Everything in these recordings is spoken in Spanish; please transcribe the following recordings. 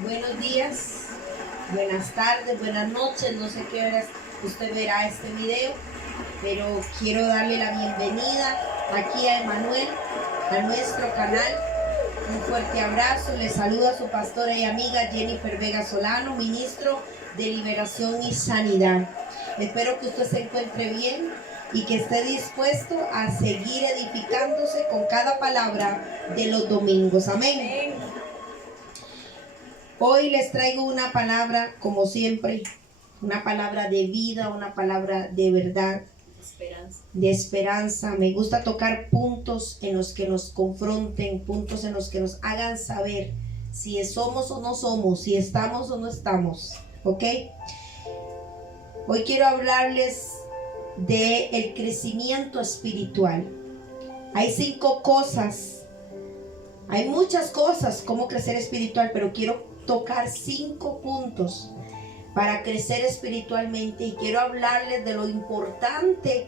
Buenos días, buenas tardes, buenas noches, no sé qué horas usted verá este video, pero quiero darle la bienvenida aquí a Emanuel, a nuestro canal. Un fuerte abrazo, le saluda su pastora y amiga Jennifer Vega Solano, ministro de Liberación y Sanidad. Espero que usted se encuentre bien y que esté dispuesto a seguir edificándose con cada palabra de los domingos. Amén. Hoy les traigo una palabra, como siempre, una palabra de vida, una palabra de verdad, de esperanza. Me gusta tocar puntos en los que nos confronten, puntos en los que nos hagan saber si somos o no somos, si estamos o no estamos, ¿ok? Hoy quiero hablarles del crecimiento espiritual. Hay 5 cosas, hay muchas cosas como crecer espiritual, pero quiero tocar 5 puntos para crecer espiritualmente, y quiero hablarles de lo importante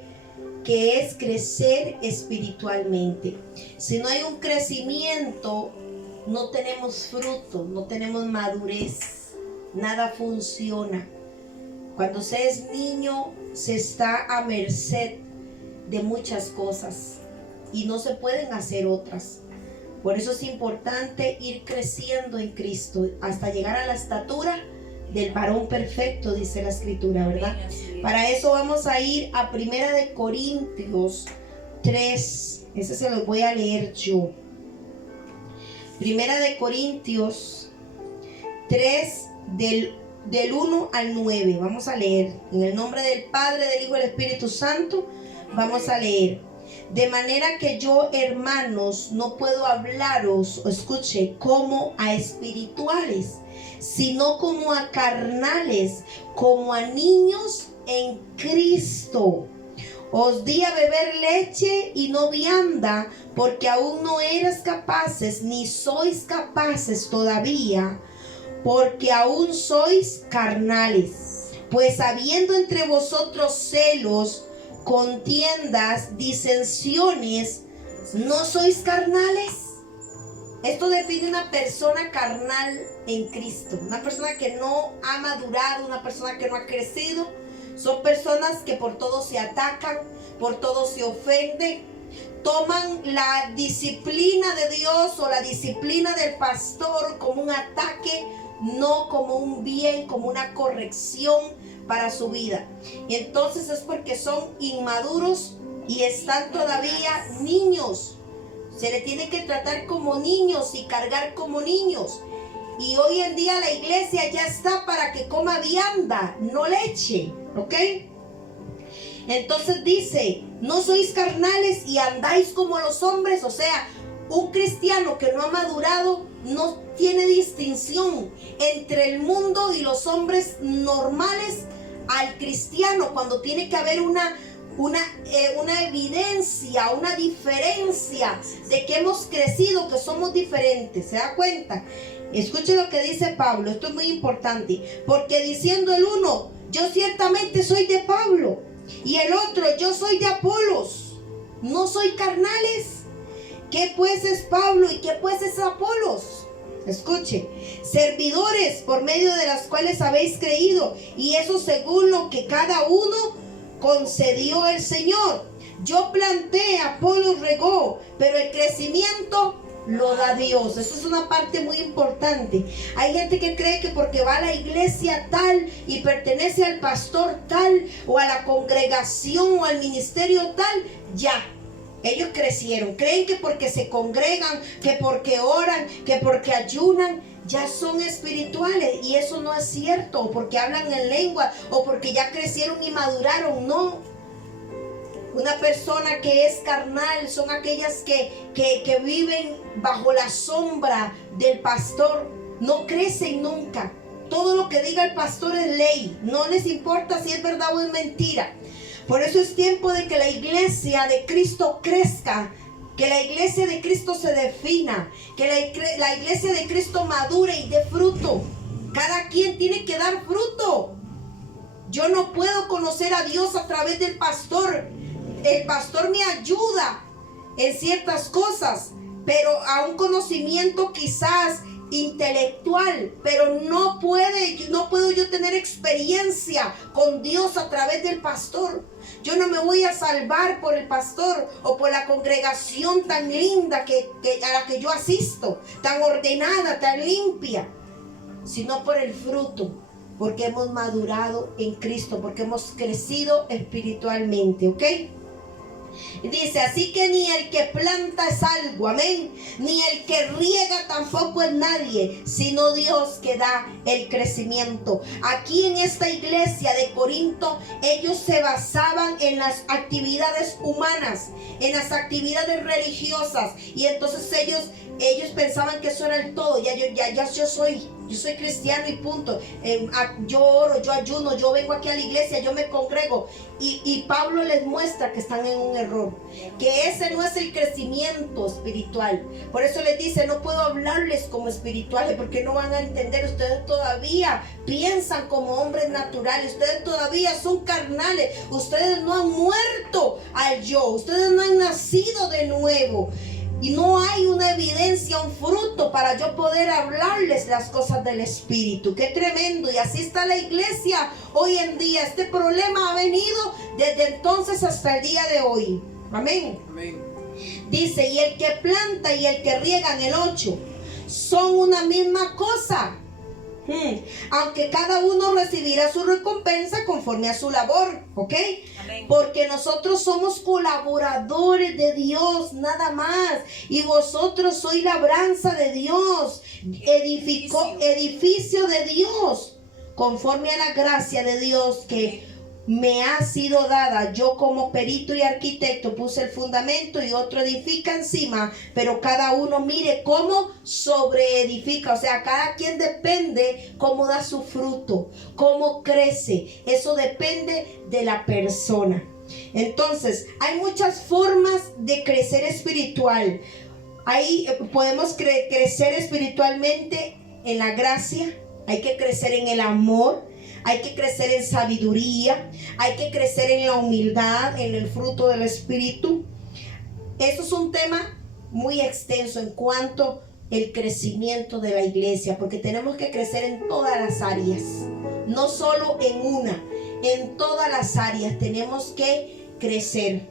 que es crecer espiritualmente. Si no hay un crecimiento, no tenemos fruto, no tenemos madurez, nada funciona. Cuando se es niño, se está a merced de muchas cosas y no se pueden hacer otras. Por eso es importante ir creciendo en Cristo hasta llegar a la estatura del varón perfecto, dice la Escritura, ¿verdad? Para eso vamos a ir a 1 Corintios 3. Ese se los voy a leer yo. 1 Corintios 3 del 1 al 9. Vamos a leer. En el nombre del Padre, del Hijo y del Espíritu Santo, vamos a leer. De manera que yo, hermanos, no puedo hablaros, escuche, como a espirituales, sino como a carnales, como a niños en Cristo. Os di a beber leche y no vianda, porque aún no eras capaces, ni sois capaces todavía, porque aún sois carnales. Pues habiendo entre vosotros celos, contiendas, disensiones, ¿no sois carnales? Esto define una persona carnal en Cristo, una persona que no ha madurado, una persona que no ha crecido. Son personas que por todo se atacan, por todo se ofenden, toman la disciplina de Dios o la disciplina del pastor como un ataque, no como un bien, como una corrección para su vida. Y entonces es porque son inmaduros y están todavía niños. Se le tiene que tratar como niños y cargar como niños. Y hoy en día la iglesia ya está para que coma vianda, no leche, ¿ok? Entonces dice, no sois carnales y andáis como los hombres. O sea, un cristiano que no ha madurado no tiene distinción entre el mundo y los hombres normales al cristiano, cuando tiene que haber una evidencia, una diferencia de que hemos crecido, que somos diferentes. ¿Se da cuenta? Escuche lo que dice Pablo, esto es muy importante. Porque diciendo el uno, yo ciertamente soy de Pablo, y el otro, yo soy de Apolos, ¿no soy carnales? ¿Qué pues es Pablo y qué pues es Apolos? Escuche, servidores por medio de las cuales habéis creído, y eso según lo que cada uno concedió el Señor. Yo planté, Apolos regó, pero el crecimiento lo da Dios. Eso es una parte muy importante. Hay gente que cree que porque va a la iglesia tal y pertenece al pastor tal o a la congregación o al ministerio tal, ya ellos crecieron. Creen que porque se congregan, que porque oran, que porque ayunan, ya son espirituales. Y eso no es cierto. O porque hablan en lengua, o porque ya crecieron y maduraron. No. Una persona que es carnal son aquellas que viven bajo la sombra del pastor. No crecen nunca. Todo lo que diga el pastor es ley. No les importa si es verdad o es mentira. Por eso es tiempo de que la iglesia de Cristo crezca, que la iglesia de Cristo se defina, que la iglesia de Cristo madure y dé fruto. Cada quien tiene que dar fruto. Yo no puedo conocer a Dios a través del pastor. El pastor me ayuda en ciertas cosas, pero a un conocimiento quizás intelectual, pero no puedo yo tener experiencia con Dios a través del pastor. Yo no me voy a salvar por el pastor o por la congregación tan linda a la que yo asisto, tan ordenada, tan limpia, sino por el fruto, porque hemos madurado en Cristo, porque hemos crecido espiritualmente, ¿ok? Dice, así que ni el que planta es algo, amén, ni el que riega tampoco es nadie, sino Dios que da el crecimiento. Aquí en esta iglesia de Corinto, ellos se basaban en las actividades humanas, en las actividades religiosas, y entonces ellos pensaban que eso era el todo. Yo soy cristiano y punto. Yo oro, yo ayuno, yo vengo aquí a la iglesia, yo me congrego. Y Pablo les muestra que están en un error, que ese no es el crecimiento espiritual. Por eso les dice, no puedo hablarles como espirituales, porque no van a entender. Ustedes todavía piensan como hombres naturales, ustedes todavía son carnales, ustedes no han muerto al yo, ustedes no han nacido de nuevo. Y no hay una evidencia, un fruto para yo poder hablarles las cosas del Espíritu. ¡Qué tremendo! Y así está la iglesia hoy en día. Este problema ha venido desde entonces hasta el día de hoy. Amén. Amén. Dice, y el que planta y el que riega, en el 8, son una misma cosa. Aunque cada uno recibirá su recompensa conforme a su labor, ¿ok? Amén. Porque nosotros somos colaboradores de Dios, nada más. Y vosotros sois labranza de Dios, edificio de Dios, conforme a la gracia de Dios que me ha sido dada. Yo como perito y arquitecto puse el fundamento y otro edifica encima, pero cada uno mire cómo sobreedifica. O sea, cada quien depende cómo da su fruto, cómo crece. Eso depende de la persona. Entonces, hay muchas formas de crecer espiritual. Ahí podemos crecer espiritualmente en la gracia, hay que crecer en el amor, hay que crecer en sabiduría, hay que crecer en la humildad, en el fruto del Espíritu. Eso es un tema muy extenso en cuanto al crecimiento de la iglesia, porque tenemos que crecer en todas las áreas, no solo en una, en todas las áreas tenemos que crecer.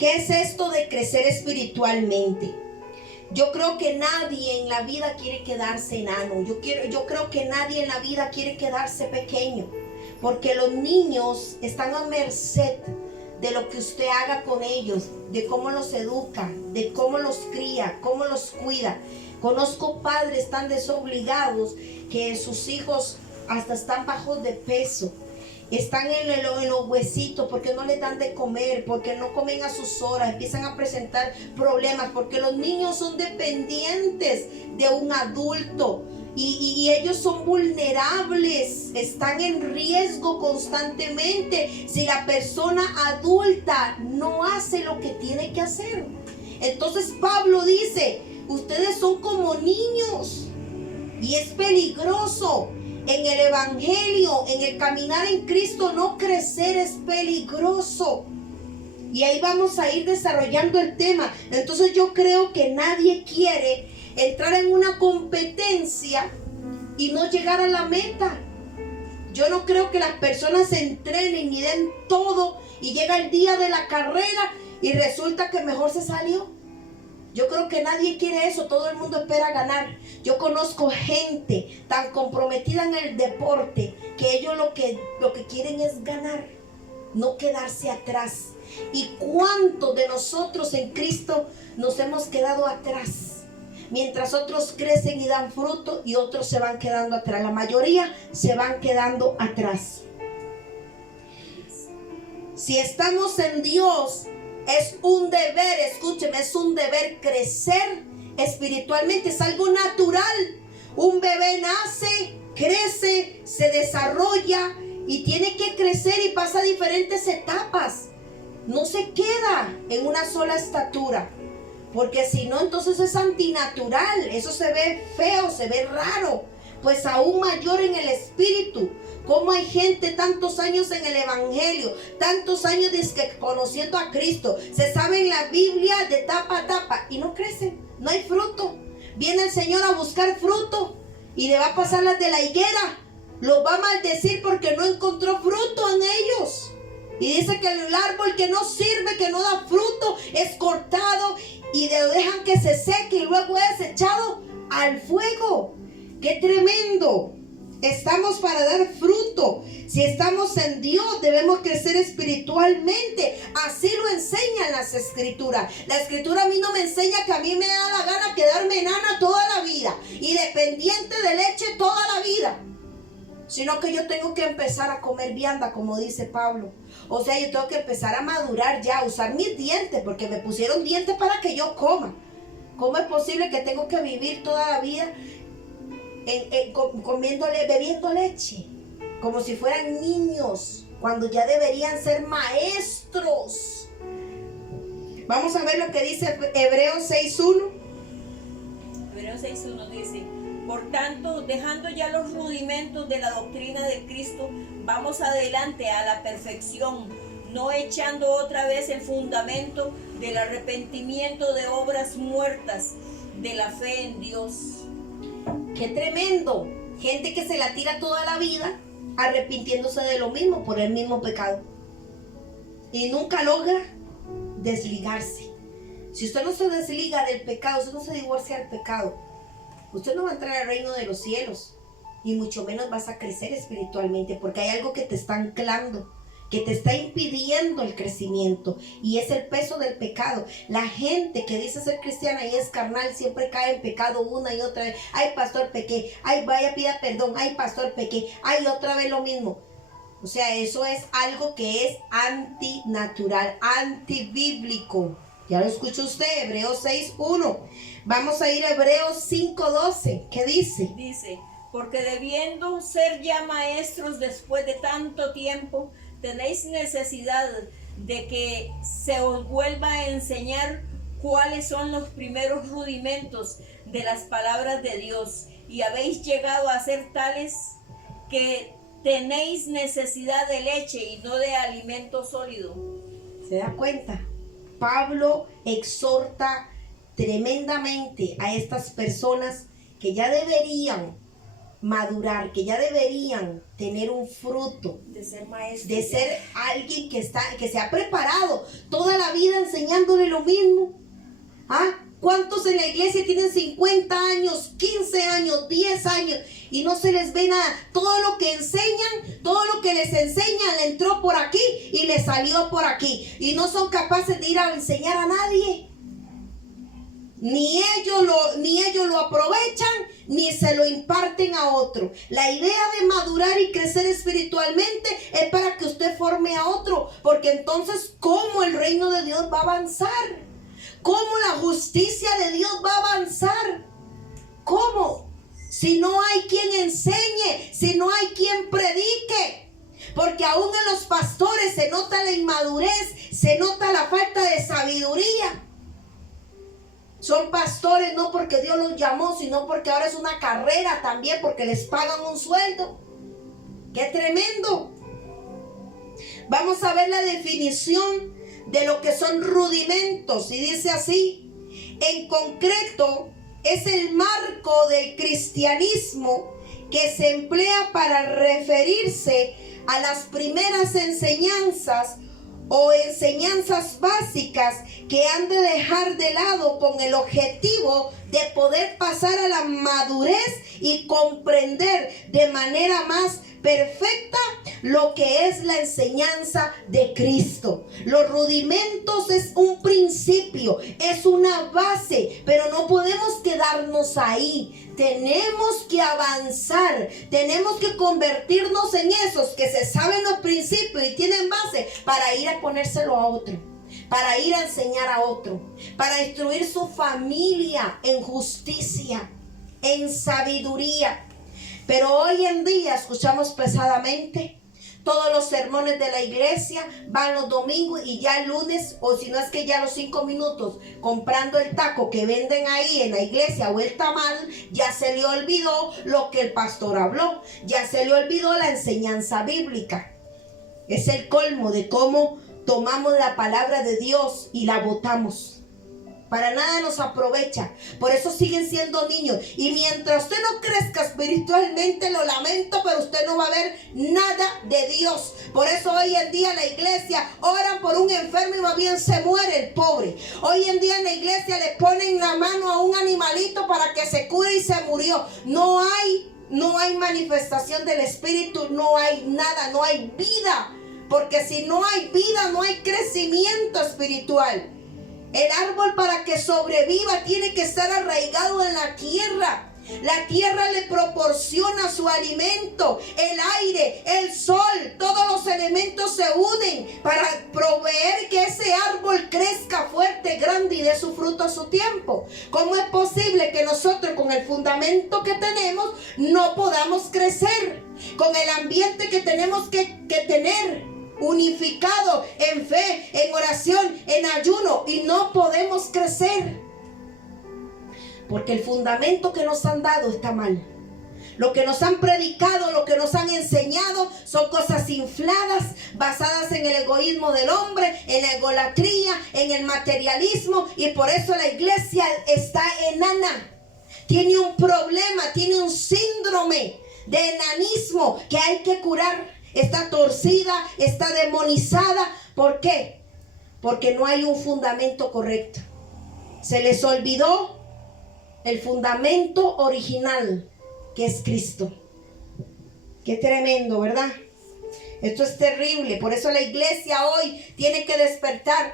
¿Qué es esto de crecer espiritualmente? Yo creo que nadie en la vida quiere quedarse enano. Yo creo que nadie en la vida quiere quedarse pequeño, porque los niños están a merced de lo que usted haga con ellos, de cómo los educa, de cómo los cría, cómo los cuida. Conozco padres tan desobligados que sus hijos hasta están bajos de peso. Están en los huesitos porque no les dan de comer, porque no comen a sus horas, empiezan a presentar problemas, porque los niños son dependientes de un adulto y ellos son vulnerables, están en riesgo constantemente si la persona adulta no hace lo que tiene que hacer. Entonces Pablo dice, ustedes son como niños y es peligroso. En el evangelio, en el caminar en Cristo, no crecer es peligroso. Y ahí vamos a ir desarrollando el tema. Entonces yo creo que nadie quiere entrar en una competencia y no llegar a la meta. Yo no creo que las personas se entrenen y den todo y llega el día de la carrera y resulta que mejor se salió. Yo creo que nadie quiere eso, todo el mundo espera ganar. Yo conozco gente tan comprometida en el deporte que ellos lo que quieren es ganar, no quedarse atrás. ¿Y cuántos de nosotros en Cristo nos hemos quedado atrás? Mientras otros crecen y dan fruto y otros se van quedando atrás. La mayoría se van quedando atrás. Si estamos en Dios, es un deber, escúcheme, es un deber crecer espiritualmente, es algo natural. Un bebé nace, crece, se desarrolla y tiene que crecer y pasa diferentes etapas. No se queda en una sola estatura, porque si no, entonces es antinatural, eso se ve feo, se ve raro. Pues aún mayor en el espíritu. Como hay gente tantos años en el evangelio, tantos años conociendo a Cristo, se sabe en la Biblia de tapa a tapa y no crecen, no hay fruto. viene el Señor a buscar fruto y le va a pasar las de la higuera. Los va a maldecir porque no encontró fruto en ellos. Y dice que el árbol que no sirve, que no da fruto, es cortado y le dejan que se seque y luego es echado al fuego. ¡Qué tremendo! Estamos para dar fruto. Si estamos en Dios, debemos crecer espiritualmente. Así lo enseñan las escrituras. La escritura a mí no me enseña que a mí me da la gana quedarme enana toda la vida y dependiente de leche toda la vida, sino que yo tengo que empezar a comer vianda, como dice Pablo. O sea, yo tengo que empezar a madurar ya, usar mis dientes, porque me pusieron dientes para que yo coma. ¿Cómo es posible que tengo que vivir toda la vida bebiendo leche? Como si fueran niños, cuando ya deberían ser maestros. Vamos a ver lo que dice Hebreos 6.1. Hebreos 6.1 dice: por tanto, dejando ya los rudimentos de la doctrina de Cristo, vamos adelante a la perfección, no echando otra vez el fundamento del arrepentimiento de obras muertas, de la fe en Dios. ¡Qué tremendo! Gente que se la tira toda la vida arrepintiéndose de lo mismo por el mismo pecado y nunca logra desligarse. Si usted no se desliga del pecado, usted no se divorcia del pecado, usted no va a entrar al reino de los cielos, y mucho menos vas a crecer espiritualmente, porque hay algo que te está anclando, que te está impidiendo el crecimiento, y es el peso del pecado. La gente que dice ser cristiana y es carnal siempre cae en pecado una y otra vez. Ay, pastor, pequé. Ay, vaya, pida perdón. Ay, pastor, pequé. Ay, otra vez lo mismo. O sea, eso es algo que es antinatural, antibíblico. Ya lo escuchó usted, Hebreos 6.1. Vamos a ir a Hebreos 5.12. ¿Qué dice? Dice: porque debiendo ser ya maestros después de tanto tiempo, tenéis necesidad de que se os vuelva a enseñar cuáles son los primeros rudimentos de las palabras de Dios, y habéis llegado a ser tales que tenéis necesidad de leche y no de alimento sólido. ¿Se da cuenta? Pablo exhorta tremendamente a estas personas que ya deberían madurar, que ya deberían tener un fruto de ser maestro, de ser alguien que se ha preparado toda la vida enseñándole lo mismo. ¿Cuántos en la iglesia tienen 50 años, 15 años, 10 años y no se les ve nada? Todo lo que enseñan, todo lo que les enseñan le entró por aquí y le salió por aquí, y no son capaces de ir a enseñar a nadie. Ni ellos lo aprovechan, ni se lo imparten a otro. La idea de madurar y crecer espiritualmente es para que usted forme a otro, porque entonces, ¿cómo el reino de Dios va a avanzar? ¿Cómo la justicia de Dios va a avanzar? ¿Cómo? Si no hay quien enseñe, si no hay quien predique. Porque aún en los pastores se nota la inmadurez, se nota la falta de sabiduría. Son pastores no porque Dios los llamó, sino porque ahora es una carrera también, porque les pagan un sueldo. ¡Qué tremendo! Vamos a ver la definición de lo que son rudimentos, y dice así: en concreto, es el marco del cristianismo que se emplea para referirse a las primeras enseñanzas o enseñanzas básicas que han de dejar de lado con el objetivo de poder pasar a la madurez y comprender de manera más perfecta lo que es la enseñanza de Cristo. Los rudimentos es un principio, es una base, pero no podemos quedarnos ahí. Tenemos que avanzar, tenemos que convertirnos en esos que se saben los principios y tienen base para ir a ponérselo a otro, para ir a enseñar a otro, para instruir su familia en justicia, en sabiduría. Pero hoy en día escuchamos pesadamente todos los sermones de la iglesia, van los domingos y ya el lunes, o si no es que ya los 5 minutos, comprando el taco que venden ahí en la iglesia o el tamal, ya se le olvidó lo que el pastor habló, ya se le olvidó la enseñanza bíblica. Es el colmo de cómo tomamos la palabra de Dios y la botamos. Para nada nos aprovecha. Por eso siguen siendo niños. Y mientras usted no crezca espiritualmente, lo lamento, pero usted no va a ver nada de Dios. Por eso hoy en día la iglesia oran por un enfermo y más bien se muere el pobre. Hoy en día en la iglesia le ponen la mano a un animalito para que se cure y se murió. No hay manifestación del Espíritu, no hay nada, no hay vida. Porque si no hay vida, no hay crecimiento espiritual. El árbol, para que sobreviva, tiene que estar arraigado en la tierra. La tierra le proporciona su alimento, el aire, el sol, todos los elementos se unen para proveer que ese árbol crezca fuerte, grande y dé su fruto a su tiempo. ¿Cómo es posible que nosotros, con el fundamento que tenemos, no podamos crecer? Con el ambiente que tenemos que tener unificado en fe, en oración, en ayuno, y no podemos crecer porque el fundamento que nos han dado está mal. Lo que nos han predicado, lo que nos han enseñado son cosas infladas, basadas en el egoísmo del hombre, en la egolatría, en el materialismo, y por eso la iglesia está enana. Tiene un problema, tiene un síndrome de enanismo que hay que curar. Está torcida, está demonizada. ¿Por qué? Porque no hay un fundamento correcto. Se les olvidó el fundamento original, que es Cristo. Qué tremendo, ¿verdad? Esto es terrible. Por eso la iglesia hoy tiene que despertar,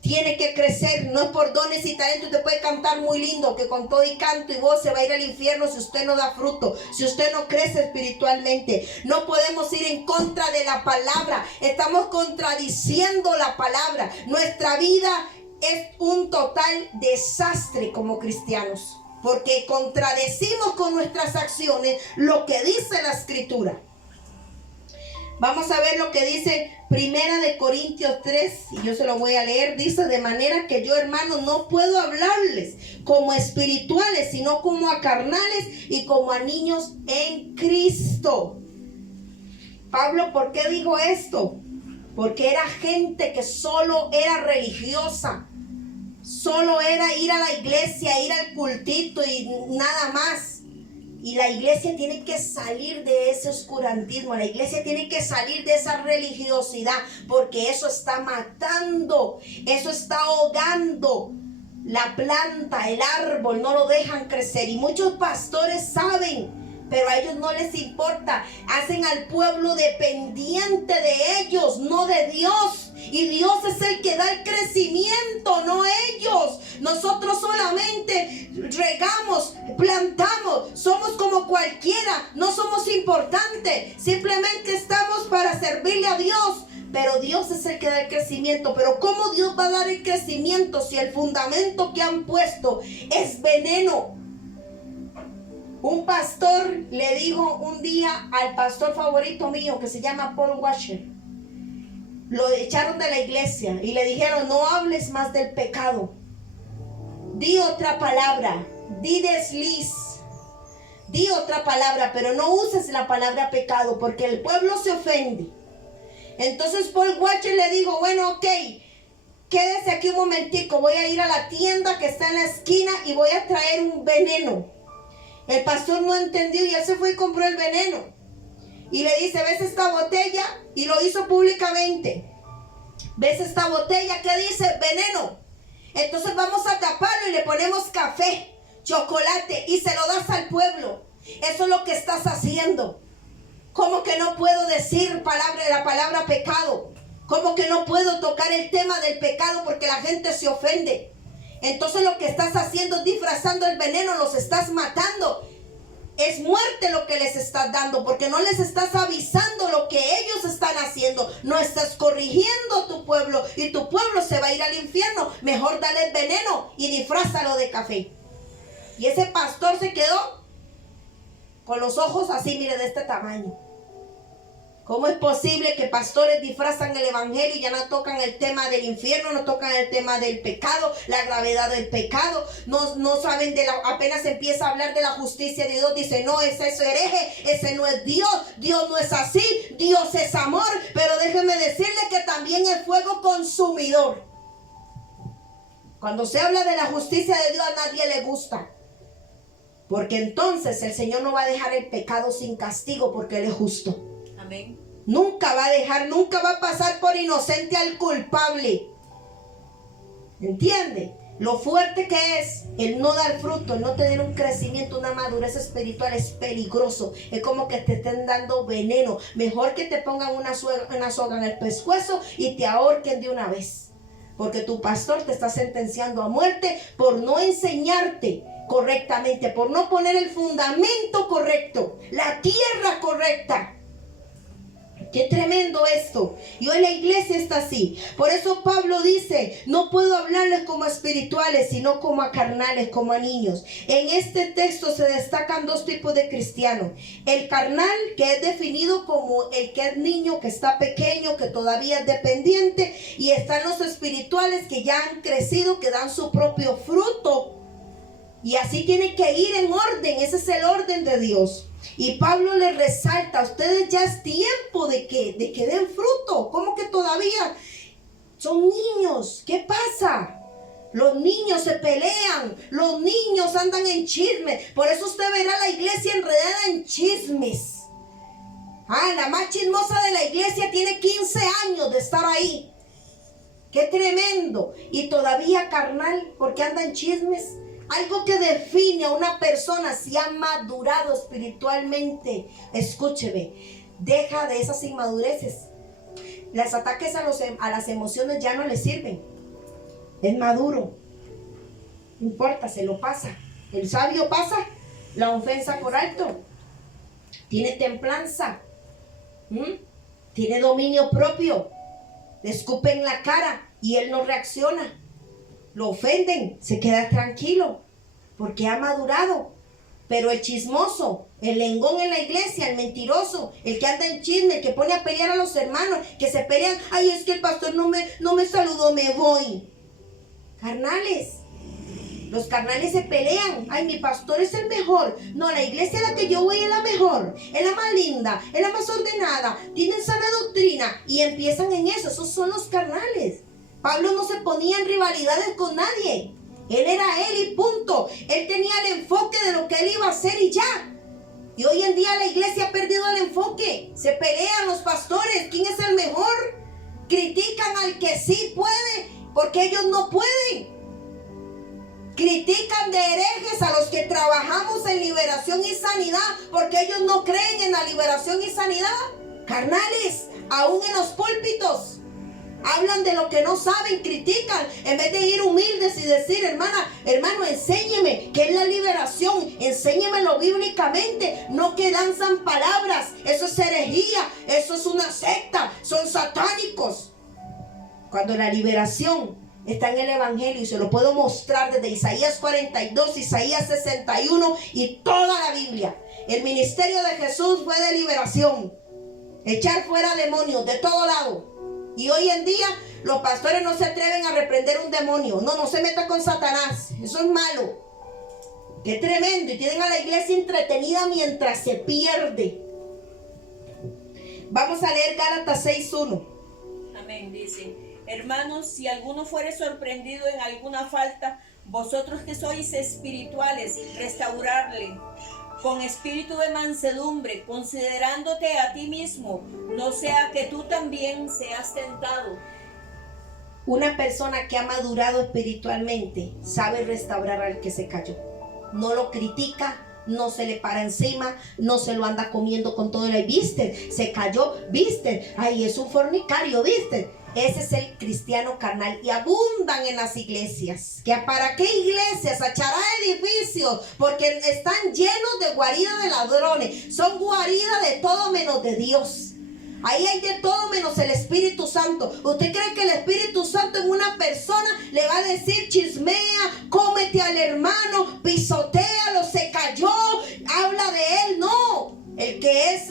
tiene que crecer. No es por dones y talentos. Usted puede cantar muy lindo, que con todo y canto y voz se va a ir al infierno si usted no da fruto, si usted no crece espiritualmente. No podemos ir en contra de la palabra. Estamos contradiciendo la palabra. Nuestra vida es un total desastre como cristianos, porque contradecimos con nuestras acciones lo que dice la Escritura. Vamos a ver lo que dice Primera de Corintios 3, y yo se lo voy a leer. Dice: de manera que yo, hermanos, no puedo hablarles como espirituales, sino como a carnales y como a niños en Cristo. Pablo, ¿por qué dijo esto? Porque era gente que solo era religiosa, solo era ir a la iglesia, ir al cultito y nada más. Y la iglesia tiene que salir de ese oscurantismo, la iglesia tiene que salir de esa religiosidad, porque eso está matando, eso está ahogando la planta, el árbol, no lo dejan crecer. Y muchos pastores saben, pero a ellos no les importa. Hacen al pueblo dependiente de ellos, no de Dios. Y Dios es el que da el crecimiento, no ellos. Nosotros solamente regamos, plantamos, somos como cualquiera, no somos importantes. Simplemente estamos para servirle a Dios. Pero Dios es el que da el crecimiento. Pero ¿cómo Dios va a dar el crecimiento si el fundamento que han puesto es veneno? Un pastor le dijo un día al pastor favorito mío, que se llama Paul Washer, lo echaron de la iglesia y le dijeron: no hables más del pecado, di otra palabra, di desliz, di otra palabra, pero no uses la palabra pecado, porque el pueblo se ofende. Entonces Paul Washer le dijo: bueno, ok, quédese aquí un momentico, voy a ir a la tienda que está en la esquina y voy a traer un veneno. El pastor no entendió y él se fue y compró el veneno. Y le dice: ¿ves esta botella? Y lo hizo públicamente. ¿Ves esta botella? ¿Qué dice? Veneno. Entonces vamos a taparlo y le ponemos café, chocolate y se lo das al pueblo. Eso es lo que estás haciendo. ¿Cómo que no puedo decir la palabra pecado? ¿Cómo que no puedo tocar el tema del pecado porque la gente se ofende? Entonces lo que estás haciendo es disfrazando el veneno, los estás matando. Es muerte lo que les estás dando, porque no les estás avisando lo que ellos están haciendo. No estás corrigiendo a tu pueblo y tu pueblo se va a ir al infierno. Mejor dale el veneno y disfrázalo de café. Y ese pastor se quedó con los ojos así, mire, de este tamaño. ¿Cómo es posible que pastores disfrazan el evangelio y ya no tocan el tema del infierno, no tocan el tema del pecado, la gravedad del pecado? No saben apenas empieza a hablar de la justicia de Dios, dice: no, ese es hereje, ese no es Dios, Dios no es así, Dios es amor. Pero déjeme decirle que también es fuego consumidor. Cuando se habla de la justicia de Dios, a nadie le gusta. Porque entonces el Señor no va a dejar el pecado sin castigo, porque Él es justo. Amén. Nunca va a dejar, nunca va a pasar por inocente al culpable. ¿Entiende? Lo fuerte que es el no dar fruto, el no tener un crecimiento, una madurez espiritual es peligroso. Es como que te estén dando veneno. Mejor que te pongan una soga en el pescuezo y te ahorquen de una vez. Porque tu pastor te está sentenciando a muerte por no enseñarte correctamente, por no poner el fundamento correcto, la tierra correcta. Qué tremendo esto. Y hoy la iglesia está así. Por eso Pablo dice, no puedo hablarles como a espirituales, sino como a carnales, como a niños. En este texto se destacan dos tipos de cristianos. El carnal, que es definido como el que es niño, que está pequeño, que todavía es dependiente. Y están los espirituales que ya han crecido, que dan su propio fruto. Y así tiene que ir en orden. Ese es el orden de Dios. Y Pablo les resalta, ustedes ya es tiempo de que den fruto. ¿Cómo que todavía? Son niños. ¿Qué pasa? Los niños se pelean. Los niños andan en chismes. Por eso usted verá la iglesia enredada en chismes. La más chismosa de la iglesia tiene 15 años de estar ahí. ¡Qué tremendo! Y todavía carnal, porque anda en chismes. Algo que define a una persona si ha madurado espiritualmente. Escúcheme, deja de esas inmadureces. Los ataques a las emociones ya no le sirven. Es maduro. No importa, se lo pasa. El sabio pasa la ofensa por alto. Tiene templanza. Tiene dominio propio. Le escupen la cara y él no reacciona. Lo ofenden, se queda tranquilo, porque ha madurado. Pero el chismoso, el lengón en la iglesia, el mentiroso, el que anda en chisme, el que pone a pelear a los hermanos, que se pelean, ay, es que el pastor no me saludó, me voy. Carnales, los carnales se pelean, ay, mi pastor es el mejor. No, la iglesia a la que yo voy es la mejor, es la más linda, es la más ordenada, tienen sana doctrina, y empiezan en eso. Esos son los carnales. Pablo no se ponía en rivalidades con nadie. Él era él y punto. Él tenía el enfoque de lo que él iba a hacer y ya. Y hoy en día la iglesia ha perdido el enfoque. Se pelean los pastores. ¿Quién es el mejor? Critican al que sí puede porque ellos no pueden. Critican de herejes a los que trabajamos en liberación y sanidad porque ellos no creen en la liberación y sanidad. Carnales, aún en los púlpitos. Hablan de lo que no saben, critican, en vez de ir humildes y decir, hermano, enséñeme qué es la liberación, enséñemelo bíblicamente, no que lanzan palabras, eso es herejía, eso es una secta, son satánicos. Cuando la liberación está en el evangelio, y se lo puedo mostrar desde Isaías 42, Isaías 61 y toda la Biblia. El ministerio de Jesús fue de liberación, echar fuera demonios de todo lado. Y hoy en día los pastores no se atreven a reprender un demonio. No se meta con Satanás. Eso es malo. Qué tremendo. Y tienen a la iglesia entretenida mientras se pierde. Vamos a leer Gálatas 6:1. Amén, dice: hermanos, si alguno fuere sorprendido en alguna falta, vosotros que sois espirituales, restaurarle con espíritu de mansedumbre, considerándote a ti mismo, no sea que tú también seas tentado. Una persona que ha madurado espiritualmente sabe restaurar al que se cayó. No lo critica, no se le para encima, no se lo anda comiendo con todo el ¿viste? Se cayó, ¿viste? Ay, es un fornicario, ¿viste? Ese es el cristiano carnal y abundan en las iglesias. ¿Para qué iglesias? Echará edificios porque están llenos de guaridas de ladrones. Son guaridas de todo menos de Dios. Ahí hay de todo menos el Espíritu Santo. ¿Usted cree que el Espíritu Santo en una persona le va a decir chismea, cómete al hermano, pisotéalo, se cayó, habla de él? No. El que es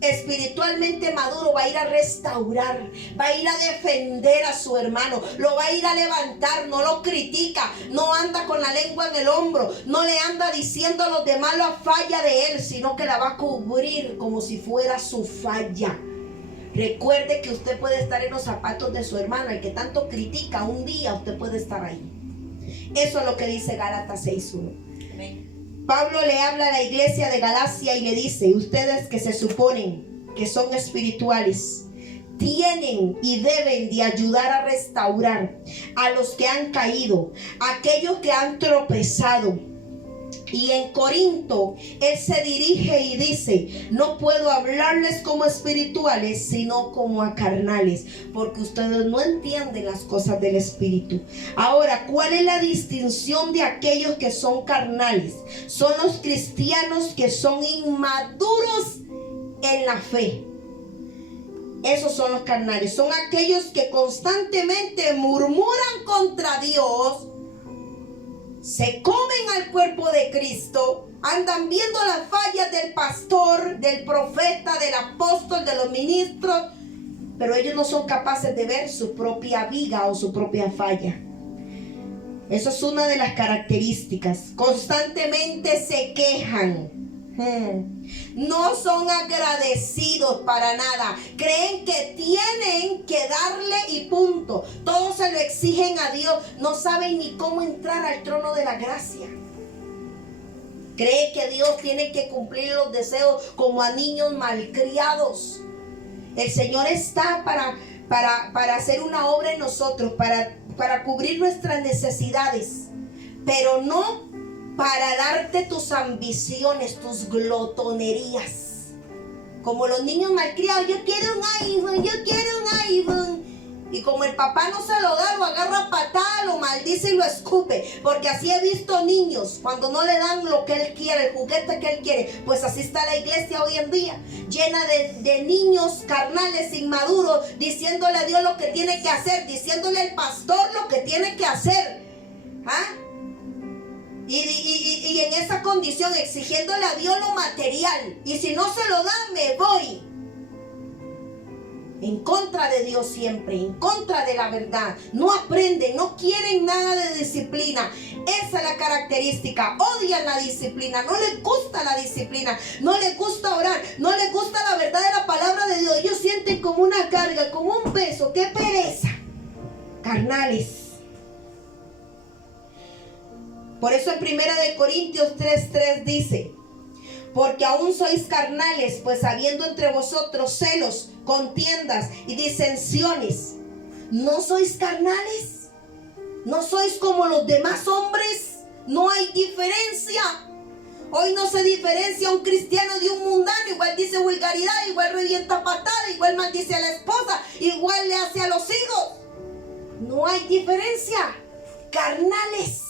espiritualmente maduro va a ir a restaurar, va a ir a defender a su hermano, lo va a ir a levantar, no lo critica, no anda con la lengua en el hombro, no le anda diciendo a los demás la falla de él, sino que la va a cubrir como si fuera su falla. Recuerde que usted puede estar en los zapatos de su hermano, el que tanto critica, un día usted puede estar ahí. Eso es lo que dice Gálatas 6:1. Amén. Pablo le habla a la iglesia de Galacia y le dice: ustedes que se suponen que son espirituales, tienen y deben de ayudar a restaurar a los que han caído, a aquellos que han tropezado. Y en Corinto, él se dirige y dice: no puedo hablarles como espirituales, sino como a carnales, porque ustedes no entienden las cosas del espíritu. Ahora, ¿cuál es la distinción de aquellos que son carnales? Son los cristianos que son inmaduros en la fe. Esos son los carnales. Son aquellos que constantemente murmuran contra Dios, se comen al cuerpo de Cristo, andan viendo las fallas del pastor, del profeta, del apóstol, de los ministros, pero ellos no son capaces de ver su propia viga o su propia falla. Eso es una de las características. Constantemente se quejan. No son agradecidos para nada. Creen que tienen que darle y punto. Todos se lo exigen a Dios. No saben ni cómo entrar al trono de la gracia. Cree que Dios tiene que cumplir los deseos como a niños malcriados. El Señor está para hacer una obra en nosotros, para cubrir nuestras necesidades, pero no para darte tus ambiciones, tus glotonerías. Como los niños malcriados: yo quiero un iPhone, yo quiero un iPhone. Y como el papá no se lo da, lo agarra a patada, lo maldice y lo escupe. Porque así he visto niños, cuando no le dan lo que él quiere, el juguete que él quiere. Pues así está la iglesia hoy en día, llena de niños carnales, inmaduros, diciéndole a Dios lo que tiene que hacer, diciéndole al pastor lo que tiene que hacer. ¿Ah? Y en esa condición exigiéndole a Dios lo material. Y si no se lo da, me voy. En contra de Dios siempre, en contra de la verdad. No aprenden, no quieren nada de disciplina. Esa es la característica. Odian la disciplina, no les gusta la disciplina, no les gusta orar, no les gusta la verdad de la palabra de Dios. Ellos sienten como una carga, como un peso. ¡Qué pereza! Carnales. Por eso en 1 Corintios 3:3 dice: porque aún sois carnales, pues habiendo entre vosotros celos, contiendas y disensiones. ¿No sois carnales? ¿No sois como los demás hombres? No hay diferencia. Hoy no se diferencia un cristiano de un mundano. Igual dice vulgaridad, igual revienta patada, igual maldice a la esposa, igual le hace a los hijos. No hay diferencia. Carnales.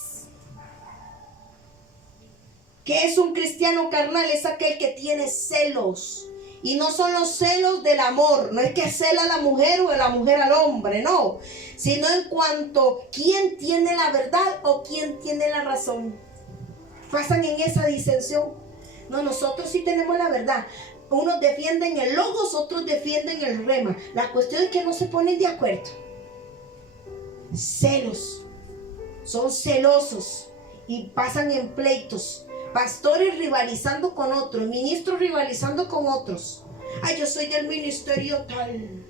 ¿Qué es un cristiano carnal? Es aquel que tiene celos. Y no son los celos del amor. No es que cela a la mujer o la mujer al hombre, no. Sino en cuanto quién tiene la verdad o quién tiene la razón. Pasan en esa disensión. No, nosotros sí tenemos la verdad. Unos defienden el logos, otros defienden el rema. La cuestión es que no se ponen de acuerdo. Celos. Son celosos y pasan en pleitos. Pastores rivalizando con otros, ministros rivalizando con otros. Ay, yo soy del ministerio tal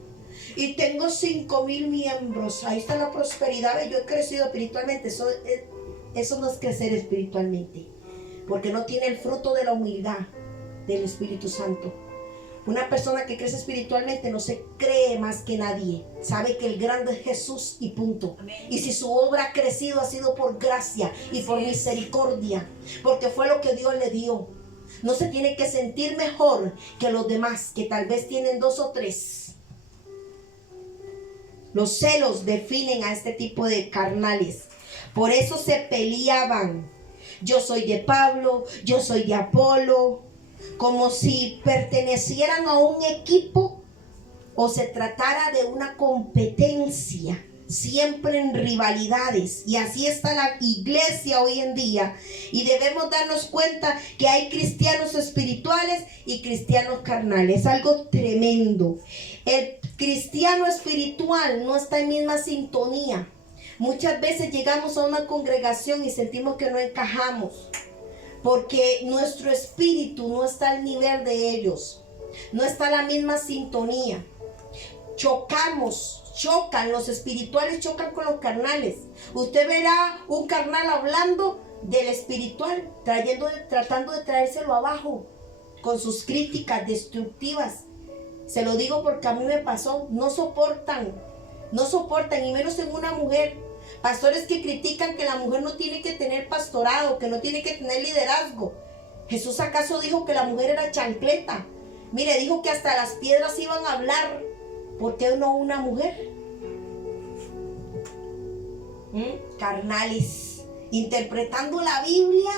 y tengo 5,000 miembros. Ahí está la prosperidad. Yo he crecido espiritualmente. Eso no es crecer espiritualmente, porque no tiene el fruto de la humildad del Espíritu Santo. Una persona que crece espiritualmente no se cree más que nadie. Sabe que el grande es Jesús y punto. Amén. Y si su obra ha crecido, ha sido por gracia y por misericordia, porque fue lo que Dios le dio. No se tiene que sentir mejor que los demás, que tal vez tienen 2 o 3. Los celos definen a este tipo de carnales. Por eso se peleaban. Yo soy de Pablo, yo soy de Apolo, como si pertenecieran a un equipo o se tratara de una competencia, siempre en rivalidades. Y así está la iglesia hoy en día, y debemos darnos cuenta que hay cristianos espirituales y cristianos carnales. Algo tremendo. El cristiano espiritual no está en misma sintonía. Muchas veces llegamos a una congregación y sentimos que no encajamos, porque nuestro espíritu no está al nivel de ellos, no está en la misma sintonía. Chocamos chocan, los espirituales chocan con los carnales. Usted verá un carnal hablando del espiritual, tratando de traérselo abajo con sus críticas destructivas. Se lo digo porque a mí me pasó. No soportan, y menos en una mujer. Pastores que critican que la mujer no tiene que tener pastorado, que no tiene que tener liderazgo. ¿Jesús acaso dijo que la mujer era chancleta? Mire, dijo que hasta las piedras iban a hablar. ¿Por qué no una mujer? Carnales, interpretando la Biblia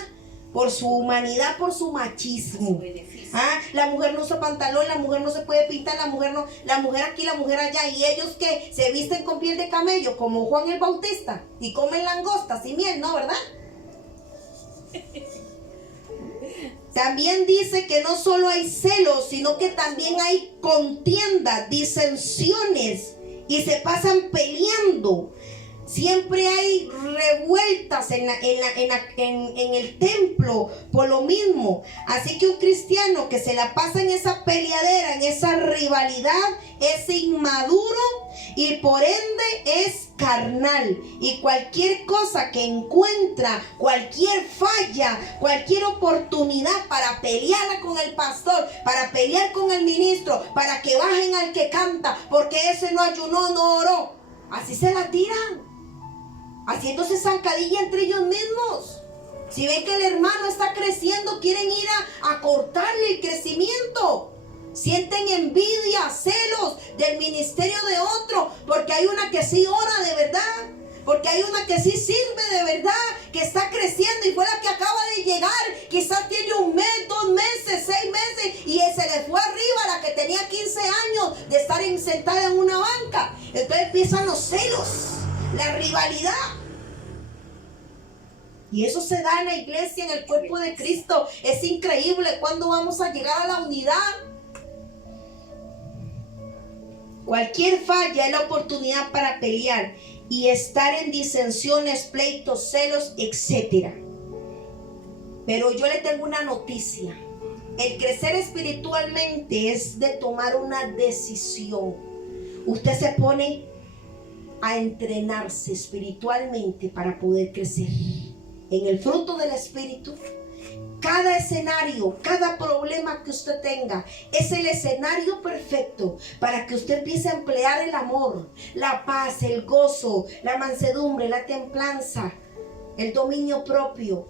por su humanidad, por su machismo. La mujer no usa pantalón, la mujer no se puede pintar, la mujer aquí, la mujer allá. Y ellos que se visten con piel de camello, como Juan el Bautista, y comen langostas y miel, ¿no? ¿Verdad? También dice que no solo hay celos, sino que también hay contiendas, disensiones, y se pasan peleando. Siempre hay revueltas en el templo por lo mismo. Así que un cristiano que se la pasa en esa peleadera, en esa rivalidad, es inmaduro y por ende es carnal. Y cualquier cosa que encuentra, cualquier falla, cualquier oportunidad para pelearla con el pastor, para pelear con el ministro, para que bajen al que canta, porque ese no ayunó, no oró, así se la tiran, haciéndose zancadilla entre ellos mismos. Si ven que el hermano está creciendo, quieren ir a cortarle el crecimiento. Sienten envidia, celos del ministerio de otro, porque hay una que sí ora de verdad, porque hay una que sí sirve de verdad, que está creciendo y fue la que acaba de llegar. Quizás tiene 1 mes, 2 meses, 6 meses y se le fue arriba la que tenía 15 años de estar sentada en una banca. Entonces empiezan los celos, la rivalidad. Y eso se da en la iglesia, en el cuerpo de Cristo. Es increíble cuando vamos a llegar a la unidad. Cualquier falla es la oportunidad para pelear y estar en disensiones, pleitos, celos, etc. Pero yo le tengo una noticia. El crecer espiritualmente es de tomar una decisión. Usted se pone a entrenarse espiritualmente para poder crecer en el fruto del Espíritu. Cada escenario, cada problema que usted tenga es el escenario perfecto para que usted empiece a emplear el amor, la paz, el gozo, la mansedumbre, la templanza, el dominio propio.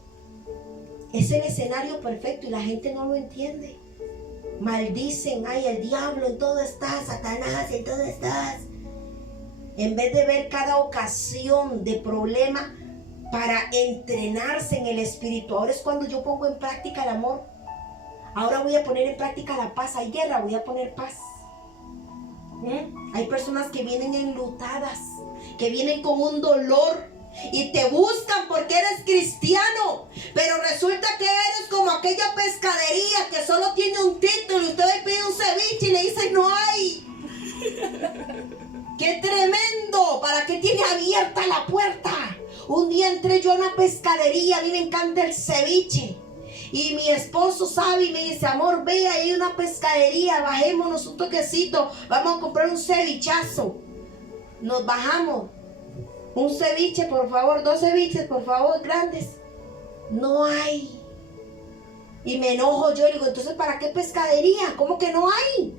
Es el escenario perfecto y la gente no lo entiende. Maldicen, ay, el diablo en todo está, Satanás en todo estás. En vez de ver cada ocasión de problema para entrenarse en el espíritu. Ahora es cuando yo pongo en práctica el amor. Ahora voy a poner en práctica la paz. Hay guerra, voy a poner paz. Hay personas que vienen enlutadas, que vienen con un dolor y te buscan porque eres cristiano, pero resulta que eres como aquella pescadería que solo tiene un título y usted le pide un ceviche y le dicen no hay. ¡Qué tremendo! ¿Para qué tiene abierta la puerta? Un día entré yo a una pescadería, a mí me encanta el ceviche. Y mi esposo sabe y me dice, amor, ve, ahí hay una pescadería, bajémonos un toquecito, vamos a comprar un cevichazo. Nos bajamos. Un ceviche, por favor, 2 ceviches, por favor, grandes. No hay. Y me enojo yo y digo, entonces, ¿para qué pescadería? ¿Cómo que no hay?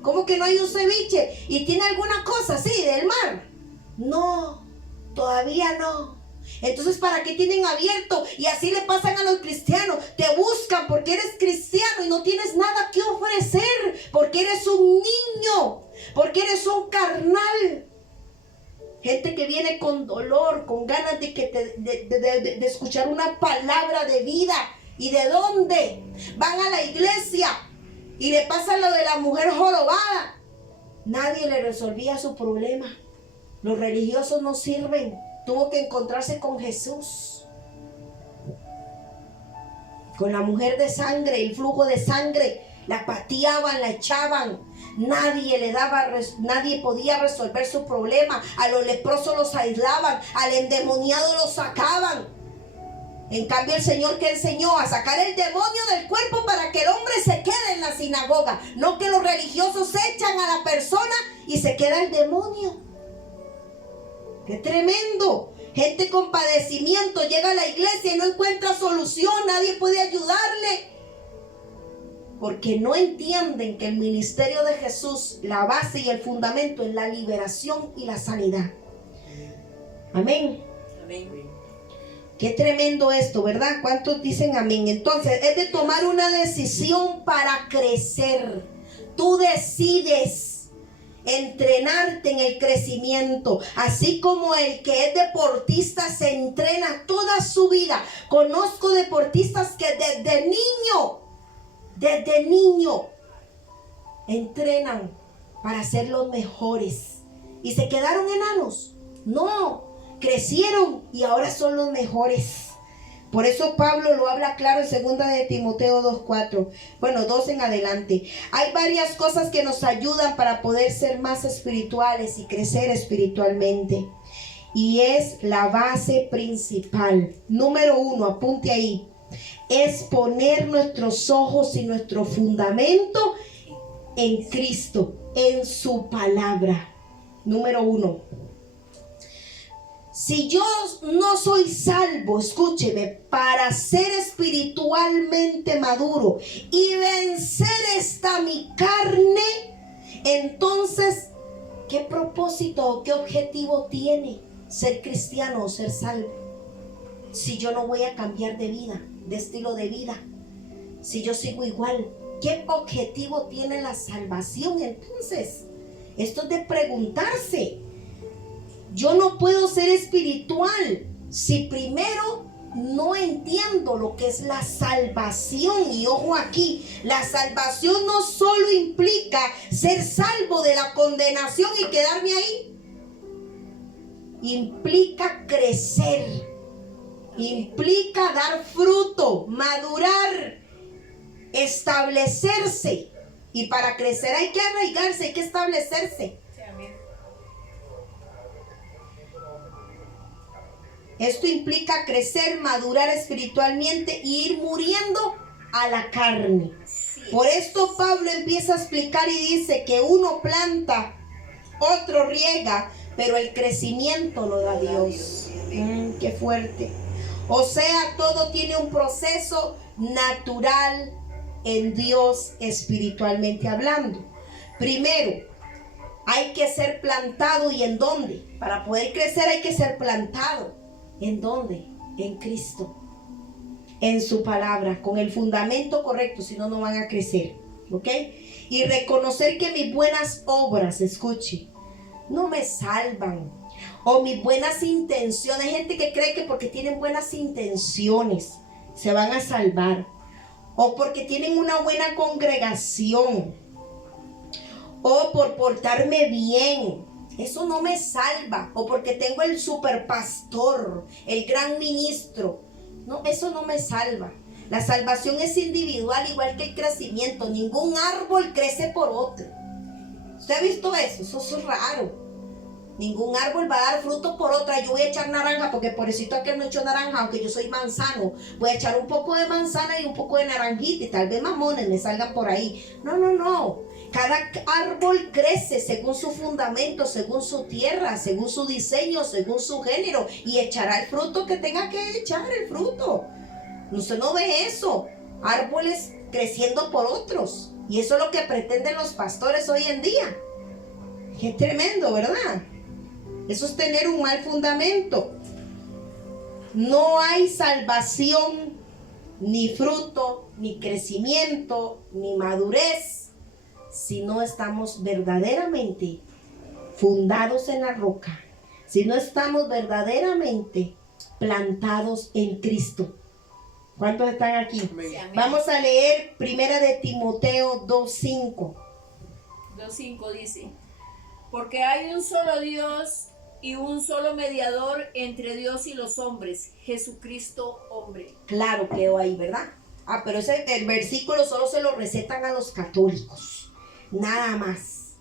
¿Cómo que no hay un ceviche? ¿Y tiene alguna cosa así del mar? No, todavía no. Entonces, ¿para qué tienen abierto? Y así le pasan a los cristianos. Te buscan porque eres cristiano y no tienes nada que ofrecer. Porque eres un niño. Porque eres un carnal. Gente que viene con dolor, con ganas de escuchar una palabra de vida. ¿Y de dónde? Van a la iglesia y le pasa lo de la mujer jorobada. Nadie le resolvía su problema. Los religiosos no sirven. Tuvo que encontrarse con Jesús. Con la mujer de sangre, el flujo de sangre. La pateaban, la echaban. Nadie podía resolver su problema. A los leprosos los aislaban. Al endemoniado los sacaban. En cambio, el Señor, que enseñó a sacar el demonio del cuerpo para que el hombre se quede en la sinagoga. No que los religiosos echan a la persona y se queda el demonio. ¡Qué tremendo! Gente con padecimiento llega a la iglesia y no encuentra solución, nadie puede ayudarle. Porque no entienden que el ministerio de Jesús, la base y el fundamento es la liberación y la sanidad. Amén. Amén. Qué tremendo esto, ¿verdad? ¿Cuántos dicen amén? Entonces, es de tomar una decisión para crecer. Tú decides entrenarte en el crecimiento, así como el que es deportista se entrena toda su vida. Conozco deportistas que desde niño entrenan para ser los mejores y se quedaron enanos. No, crecieron y ahora son los mejores. Por eso Pablo lo habla claro en 2 de Timoteo 2:4. Bueno, 2 en adelante. Hay varias cosas que nos ayudan para poder ser más espirituales y crecer espiritualmente. Y es la base principal. Número 1, apunte ahí. Es poner nuestros ojos y nuestro fundamento en Cristo, en su palabra. Número 1. Si yo no soy salvo, escúcheme, para ser espiritualmente maduro y vencer esta mi carne, entonces, ¿qué propósito o qué objetivo tiene ser cristiano o ser salvo? Si yo no voy a cambiar de vida, de estilo de vida, si yo sigo igual, ¿qué objetivo tiene la salvación entonces? Esto es de preguntarse. Yo no puedo ser espiritual si primero no entiendo lo que es la salvación. Y ojo aquí, la salvación no solo implica ser salvo de la condenación y quedarme ahí. Implica crecer, implica dar fruto, madurar, establecerse. Y para crecer hay que arraigarse, hay que establecerse. Esto implica crecer, madurar espiritualmente y ir muriendo a la carne. Por esto Pablo empieza a explicar y dice que uno planta, otro riega, pero el crecimiento lo da Dios. Qué fuerte. O sea, todo tiene un proceso natural en Dios espiritualmente hablando. Primero, hay que ser plantado. ¿Y en dónde? Para poder crecer hay que ser plantado. ¿En dónde? En Cristo, en su palabra, con el fundamento correcto, si no, no van a crecer, ¿ok? Y reconocer que mis buenas obras, escuche, no me salvan, o mis buenas intenciones. Hay gente que cree que porque tienen buenas intenciones se van a salvar, o porque tienen una buena congregación, o por portarme bien. Eso no me salva. O porque tengo el super pastor, el gran ministro. No, eso no me salva. La salvación es individual, igual que el crecimiento. Ningún árbol crece por otro. ¿Usted ha visto eso? Eso es raro. Ningún árbol va a dar fruto por otra. Yo voy a echar naranja porque pobrecito aquel no echó naranja, aunque yo soy manzano. Voy a echar un poco de manzana y un poco de naranjita y tal vez mamones me salgan por ahí. No. Cada árbol crece según su fundamento, según su tierra, según su diseño, según su género, y echará el fruto que tenga que echar el fruto. Usted no ve eso, árboles creciendo por otros, y eso es lo que pretenden los pastores hoy en día. Qué tremendo, ¿verdad? Eso es tener un mal fundamento. No hay salvación, ni fruto, ni crecimiento, ni madurez, si no estamos verdaderamente fundados en la roca, si no estamos verdaderamente plantados en Cristo. ¿Cuántos están aquí? Sí, vamos a leer 1 de Timoteo 2:5. 2:5 dice: porque hay un solo Dios y un solo mediador entre Dios y los hombres, Jesucristo hombre. Claro, quedó ahí, ¿verdad? Pero el versículo solo se lo recetan a los católicos. Nada más.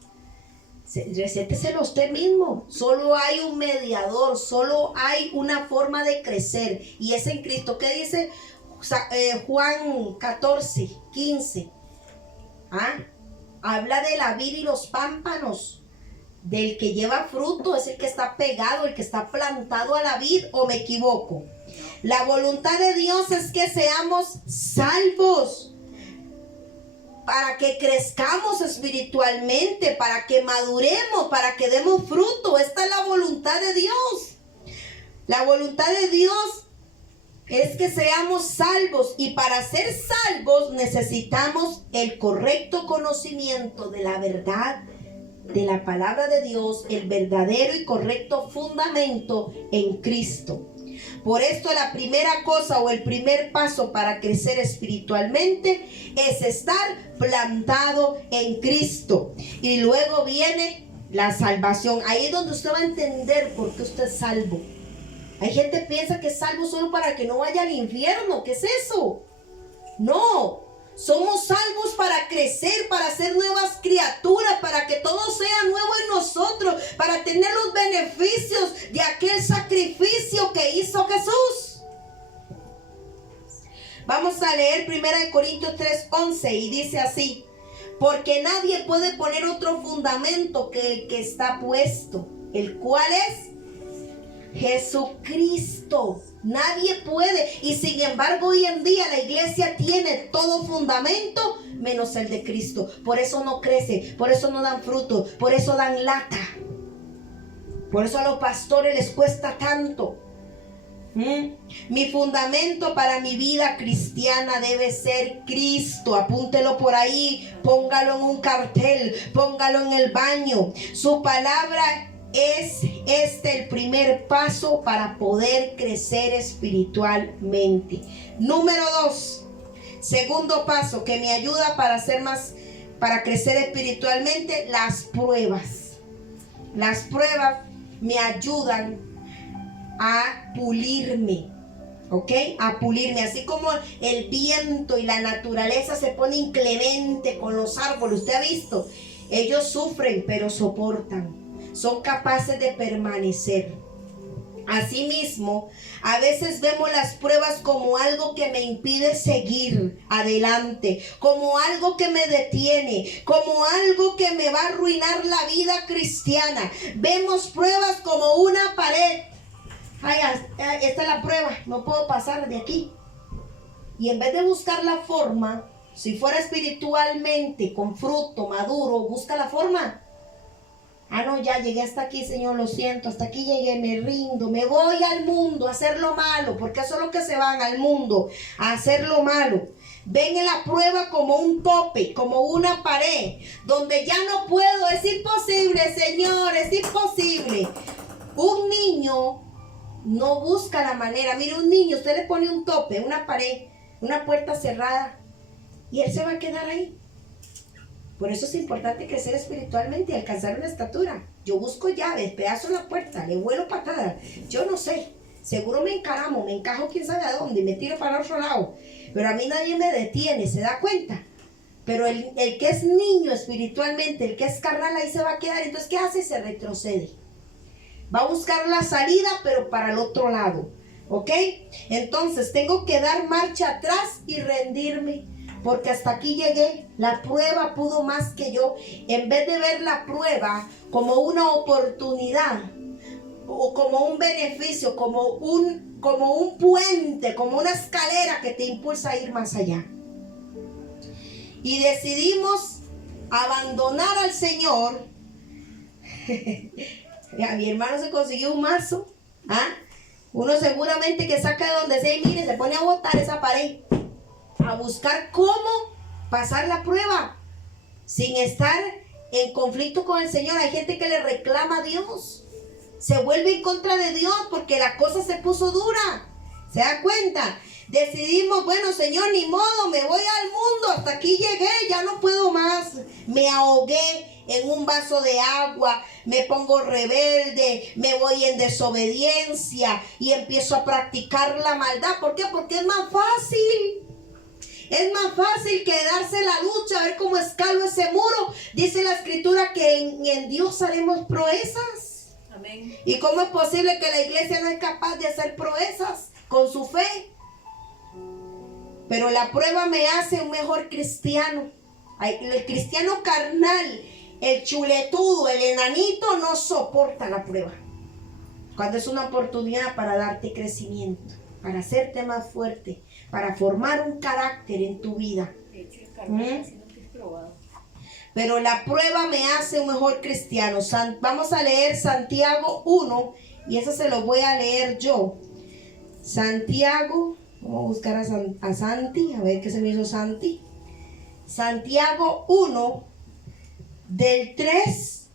Recéteselo usted mismo. Solo hay un mediador, solo hay una forma de crecer, y es en Cristo. ¿Qué dice Juan 14:15? Habla de la vid y los pámpanos. del que lleva fruto es el que está pegado, el que está plantado a la vid, ¿o me equivoco? La voluntad de Dios es que seamos salvos, para que crezcamos espiritualmente, para que maduremos, para que demos fruto. Esta es la voluntad de Dios. La voluntad de Dios es que seamos salvos, y para ser salvos necesitamos el correcto conocimiento de la verdad, de la palabra de Dios, el verdadero y correcto fundamento en Cristo. Por esto la primera cosa o el primer paso para crecer espiritualmente es estar plantado en Cristo. Y luego viene la salvación. Ahí es donde usted va a entender por qué usted es salvo. Hay gente que piensa que es salvo solo para que no vaya al infierno. ¿Qué es eso? No. Somos salvos para crecer, para ser nuevas criaturas, para que todo sea nuevo en nosotros, para tener los beneficios de aquel sacrificio que hizo Jesús. Vamos a leer 1 Corintios 3:11 y dice así: porque nadie puede poner otro fundamento que el que está puesto, el cual es Jesucristo. Nadie puede, y sin embargo hoy en día la iglesia tiene todo fundamento menos el de Cristo. Por eso no crece, por eso no dan fruto, por eso dan lata, por eso a los pastores les cuesta tanto. Mi fundamento para mi vida cristiana debe ser Cristo. Apúntelo por ahí, póngalo en un cartel, póngalo en el baño. Su palabra es el primer paso para poder crecer espiritualmente. Número 2, segundo paso que me ayuda para crecer espiritualmente: las pruebas. Las pruebas me ayudan a pulirme, ¿ok? A pulirme, así como el viento y la naturaleza se pone inclemente con los árboles. Usted ha visto, ellos sufren pero soportan. Son capaces de permanecer. Asimismo, a veces vemos las pruebas como algo que me impide seguir adelante, como algo que me detiene, como algo que me va a arruinar la vida cristiana. Vemos pruebas como una pared. Ay, esta es la prueba, no puedo pasar de aquí. Y en vez de buscar la forma, si fuera espiritualmente con fruto maduro, busca la forma. Ah, no, ya llegué hasta aquí, Señor, lo siento, hasta aquí llegué, me rindo, me voy al mundo a hacer lo malo, porque eso es lo que se van al mundo, a hacer lo malo. Ven en la prueba como un tope, como una pared, donde ya no puedo, es imposible, Señor, es imposible. Un niño no busca la manera. Mire, un niño, usted le pone un tope, una pared, una puerta cerrada, y él se va a quedar ahí. Por eso es importante crecer espiritualmente y alcanzar una estatura. Yo busco llaves, pedazo la puerta, le vuelo patada. Yo no sé, seguro me encaramo, me encajo quién sabe a dónde, me tiro para otro lado. Pero a mí nadie me detiene, ¿se da cuenta? Pero el que es niño espiritualmente, el que es carnal, ahí se va a quedar. Entonces, ¿qué hace? Se retrocede. Va a buscar la salida, pero para el otro lado. ¿Ok? Entonces, tengo que dar marcha atrás y rendirme. Porque hasta aquí llegué, la prueba pudo más que yo. En vez de ver la prueba como una oportunidad o como un beneficio, como un puente, como una escalera que te impulsa a ir más allá. Y decidimos abandonar al Señor. Mi hermano se consiguió un mazo. Uno seguramente que saca de donde sea y mire, se pone a botar esa pared, a buscar cómo pasar la prueba sin estar en conflicto con el Señor. Hay gente que le reclama a Dios, se vuelve en contra de Dios porque la cosa se puso dura. ¿Se da cuenta? Decidimos, bueno, Señor, ni modo, me voy al mundo, hasta aquí llegué, ya no puedo más. Me ahogué en un vaso de agua, me pongo rebelde, me voy en desobediencia y empiezo a practicar la maldad. ¿Por qué? Porque es más fácil. Es más fácil que darse la lucha, a ver cómo escalo ese muro. Dice la Escritura que en Dios haremos proezas. Amén. ¿Y cómo es posible que la iglesia no es capaz de hacer proezas con su fe? Pero la prueba me hace un mejor cristiano. El cristiano carnal el chuletudo, el enanito no soporta la prueba. Cuando es una oportunidad para darte crecimiento, para hacerte más fuerte, para formar un carácter en tu vida. Pero la prueba me hace un mejor cristiano. Vamos a leer Santiago 1 y eso se lo voy a leer yo. Santiago, vamos a buscar a Santi, a ver qué se me hizo Santi. Santiago 1, del 3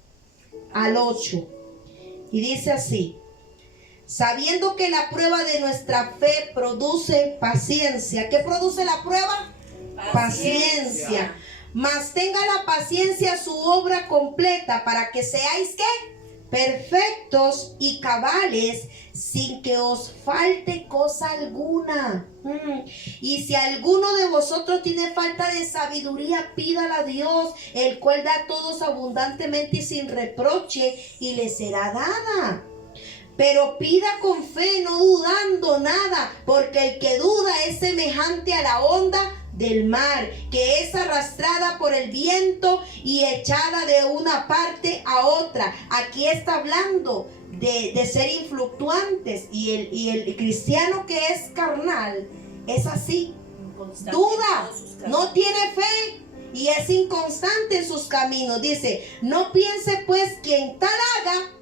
al 8. Y dice así: sabiendo que la prueba de nuestra fe produce paciencia. ¿Qué produce la prueba? Paciencia. Mas tenga la paciencia su obra completa para que seáis ¿qué? Perfectos y cabales, sin que os falte cosa alguna. Y si alguno de vosotros tiene falta de sabiduría, pídala a Dios, el cual da a todos abundantemente y sin reproche, y le será dada. Pero pida con fe, no dudando nada, porque el que duda es semejante a la onda del mar, que es arrastrada por el viento y echada de una parte a otra. Aquí está hablando de ser influctuantes, y el cristiano que es carnal es así, duda, no tiene fe y es inconstante en sus caminos. Dice: no piense pues quien tal haga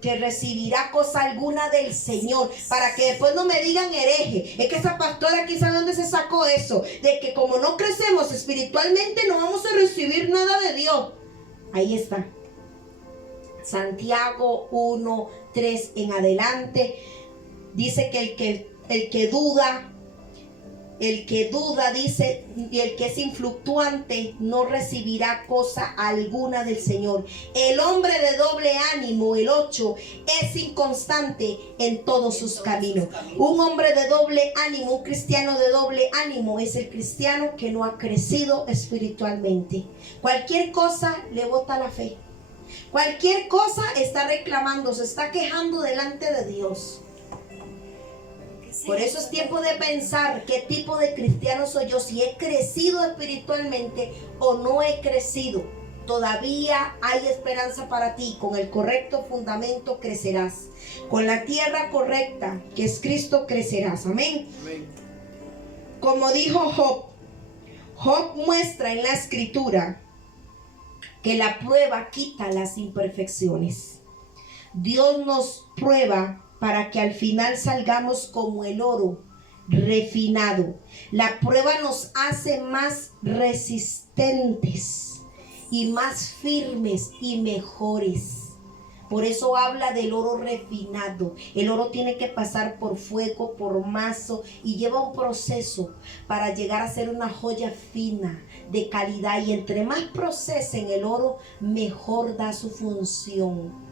que recibirá cosa alguna del Señor, para que después no me digan hereje. Es que esa pastora aquí, ¿sabe dónde se sacó eso? De que como no crecemos espiritualmente no vamos a recibir nada de Dios. Ahí está. Santiago 1, 3 en adelante. Dice que el que duda, dice, y el que es influctuante no recibirá cosa alguna del Señor. El hombre de doble ánimo, el 8, es inconstante en todos sus caminos. Un hombre de doble ánimo, un cristiano de doble ánimo, es el cristiano que no ha crecido espiritualmente. Cualquier cosa le bota la fe. Cualquier cosa está reclamando, se está quejando delante de Dios. Por eso es tiempo de pensar qué tipo de cristiano soy yo, si he crecido espiritualmente o no he crecido. Todavía hay esperanza para ti. Con el correcto fundamento crecerás. Con la tierra correcta, que es Cristo, crecerás. Amén. Amén. Como dijo Job muestra en la escritura que la prueba quita las imperfecciones. Dios nos prueba para que al final salgamos como el oro refinado. La prueba nos hace más resistentes y más firmes y mejores. Por eso habla del oro refinado. El oro tiene que pasar por fuego, por mazo, y lleva un proceso para llegar a ser una joya fina, de calidad. Y entre más procesen el oro, mejor da su función.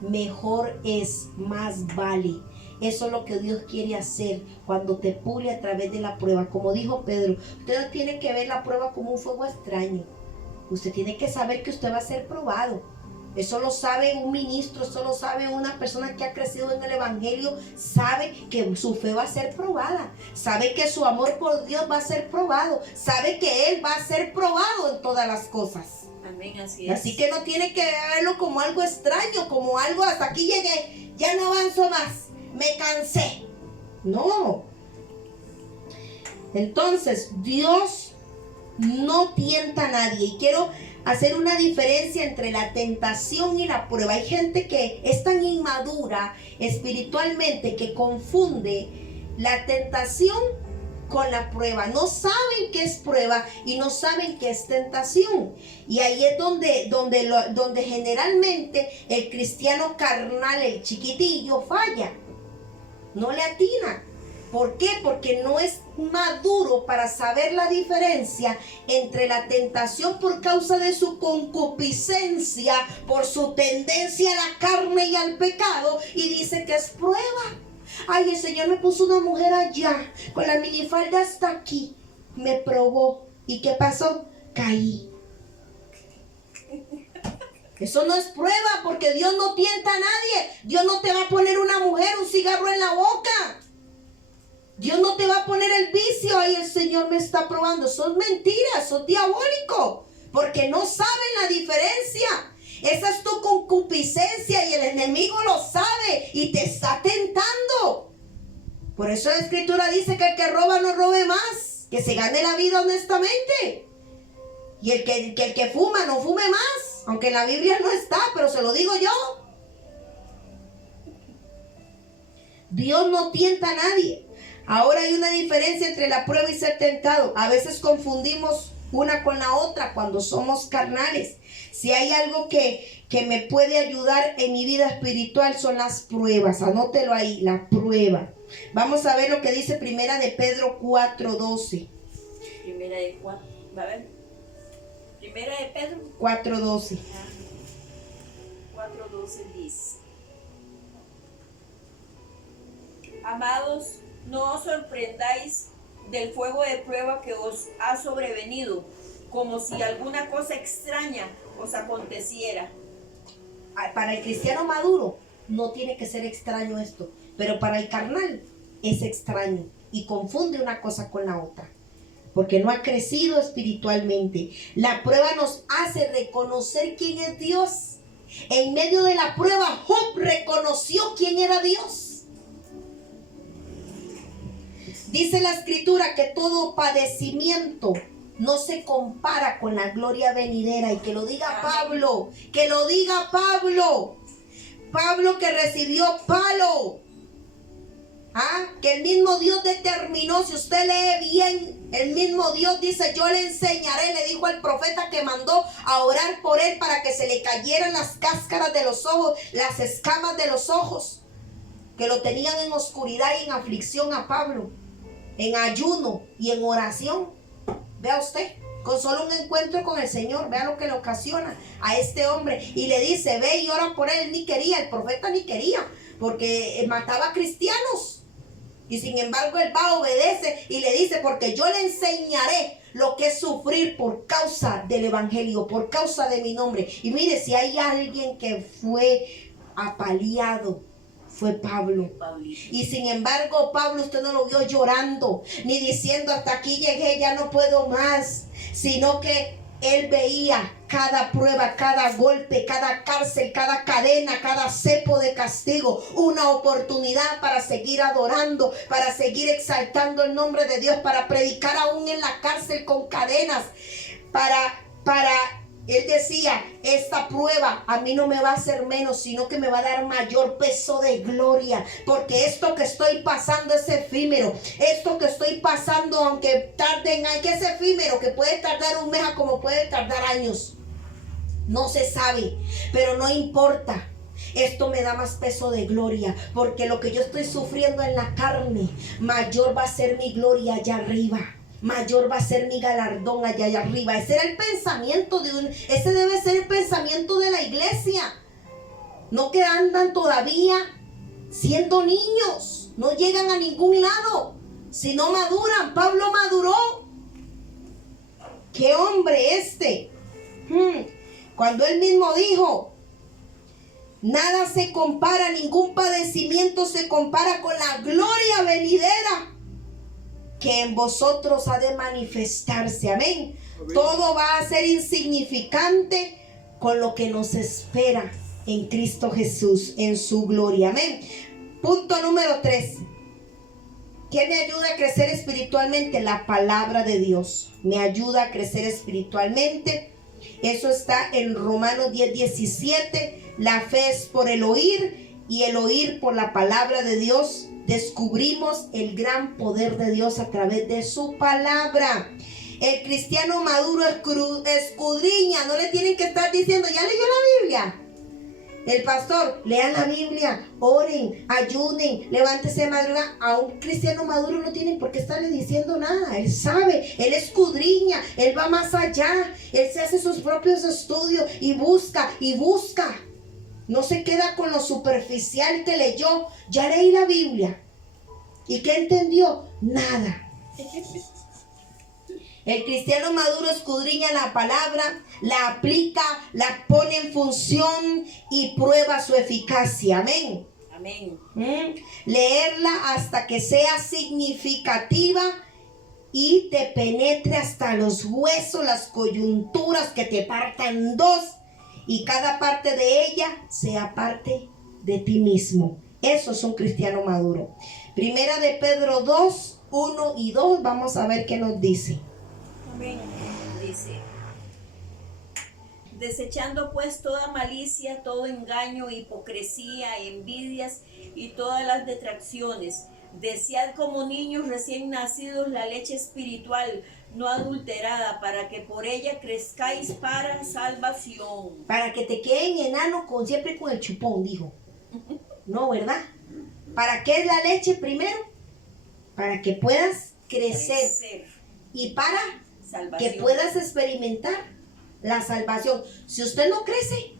Mejor es, más vale. Eso es lo que Dios quiere hacer cuando te pule a través de la prueba. Como dijo Pedro, usted no tiene que ver la prueba como un fuego extraño. Usted tiene que saber que usted va a ser probado. Eso lo sabe un ministro, eso lo sabe una persona que ha crecido en el evangelio. Sabe que su fe va a ser probada. Sabe que su amor por Dios va a ser probado. Sabe que Él va a ser probado en todas las cosas. Amén, así es. Así que no tiene que verlo como algo extraño, como algo hasta aquí llegué, ya no avanzo más, me cansé. No. Entonces, Dios no tienta a nadie. Y quiero hacer una diferencia entre la tentación y la prueba. Hay gente que es tan inmadura espiritualmente que confunde la tentación con la prueba. No saben qué es prueba y no saben qué es tentación. Y ahí es donde generalmente el cristiano carnal, el chiquitillo, falla. No le atina. ¿Por qué? Porque no es maduro para saber la diferencia entre la tentación por causa de su concupiscencia, por su tendencia a la carne y al pecado, y dice que es prueba. Ay, el Señor me puso una mujer allá, con la minifalda hasta aquí. Me probó. ¿Y qué pasó? Caí. Eso no es prueba, porque Dios no tienta a nadie. Dios no te va a poner una mujer, un cigarro en la boca. Dios no te va a poner el vicio. Ay, el Señor me está probando. Eso es mentira, eso es diabólico. Porque no saben la diferencia Esa es tu concupiscencia y el enemigo lo sabe y te está tentando. Por eso la escritura dice que el que roba no robe más, que se gane la vida honestamente. Y el que fuma no fume más, aunque en la Biblia no está, pero se lo digo yo. Dios no tienta a nadie. Ahora hay una diferencia entre la prueba y ser tentado. A veces confundimos una con la otra cuando somos carnales. Si hay algo que me puede ayudar en mi vida espiritual son las pruebas. Anótelo ahí, la prueba. Vamos a ver lo que dice Primera de Pedro 4:12. Primera de Pedro 4:12. 4:12 dice: Amados, no os sorprendáis del fuego de prueba que os ha sobrevenido, como si alguna cosa extraña os aconteciera. Para el cristiano maduro no tiene que ser extraño esto, pero para el carnal es extraño y confunde una cosa con la otra, porque no ha crecido espiritualmente. La prueba nos hace reconocer quién es Dios. En medio de la prueba, Job reconoció quién era Dios. Dice la escritura que todo padecimiento no se compara con la gloria venidera. Y que lo diga Pablo, que lo diga Pablo. Pablo que recibió palo. Que el mismo Dios determinó, si usted lee bien, el mismo Dios dice: yo le enseñaré, le dijo al profeta que mandó a orar por él para que se le cayeran las cáscaras de los ojos, las escamas de los ojos, que lo tenían en oscuridad y en aflicción a Pablo, en ayuno y en oración. Vea usted, con solo un encuentro con el Señor, vea lo que le ocasiona a este hombre. Y le dice: ve y ora por él. Ni quería, el profeta ni quería, porque mataba a cristianos. Y sin embargo él va, obedece y le dice: porque yo le enseñaré lo que es sufrir por causa del evangelio, por causa de mi nombre. Y mire, si hay alguien que fue apaleado, fue Pablo. Y sin embargo Pablo, usted no lo vio llorando ni diciendo: hasta aquí llegué, ya no puedo más, sino que él veía cada prueba, cada golpe, cada cárcel, cada cadena, cada cepo de castigo, una oportunidad para seguir adorando, para seguir exaltando el nombre de Dios, para predicar aún en la cárcel con cadenas, él decía: esta prueba a mí no me va a hacer menos, sino que me va a dar mayor peso de gloria, porque esto que estoy pasando es efímero. Esto que estoy pasando, aunque tarde, que es efímero, que puede tardar un mes como puede tardar años, no se sabe, pero no importa. Esto me da más peso de gloria, porque lo que yo estoy sufriendo en la carne, mayor va a ser mi gloria allá arriba. Mayor va a ser mi galardón allá arriba. Ese era el pensamiento ese debe ser el pensamiento de la iglesia. No que andan todavía siendo niños, no llegan a ningún lado, si no maduran. Pablo maduró. ¡Qué hombre este! Cuando él mismo dijo: nada se compara, ningún padecimiento se compara con la gloria venidera que en vosotros ha de manifestarse. Amén. Todo va a ser insignificante con lo que nos espera en Cristo Jesús, en su gloria. Amén. Punto número 3. ¿Qué me ayuda a crecer espiritualmente? La palabra de Dios me ayuda a crecer espiritualmente. Eso está en Romanos 10:17. La fe es por el oír, y el oír por la palabra de Dios. Descubrimos el gran poder de Dios a través de su palabra. El cristiano maduro escudriña. No le tienen que estar diciendo: ¿ya leyó la Biblia? El pastor: lean la Biblia, oren, ayunen, levántese de madrugada. A un cristiano maduro no tienen por qué estarle diciendo nada. Él sabe, él escudriña, él va más allá. Él se hace sus propios estudios y busca y busca. No se queda con lo superficial que leyó. Ya leí la Biblia. ¿Y qué entendió? Nada. El cristiano maduro escudriña la palabra, la aplica, la pone en función y prueba su eficacia. Amén. Amén. Leerla hasta que sea significativa y te penetre hasta los huesos, las coyunturas, que te partan dos y cada parte de ella sea parte de ti mismo. Eso es un cristiano maduro. Primera de Pedro 2, 1 y 2, vamos a ver qué nos dice. Amén. Dice: desechando pues toda malicia, todo engaño, hipocresía, envidias y todas las detracciones, desead como niños recién nacidos la leche espiritual, no adulterada, para que por ella crezcáis para salvación. Para que te queden enano siempre con el chupón, dijo. No, ¿verdad? ¿Para qué es la leche primero? Para que puedas crecer. Y para salvación, que puedas experimentar la salvación. Si usted no crece,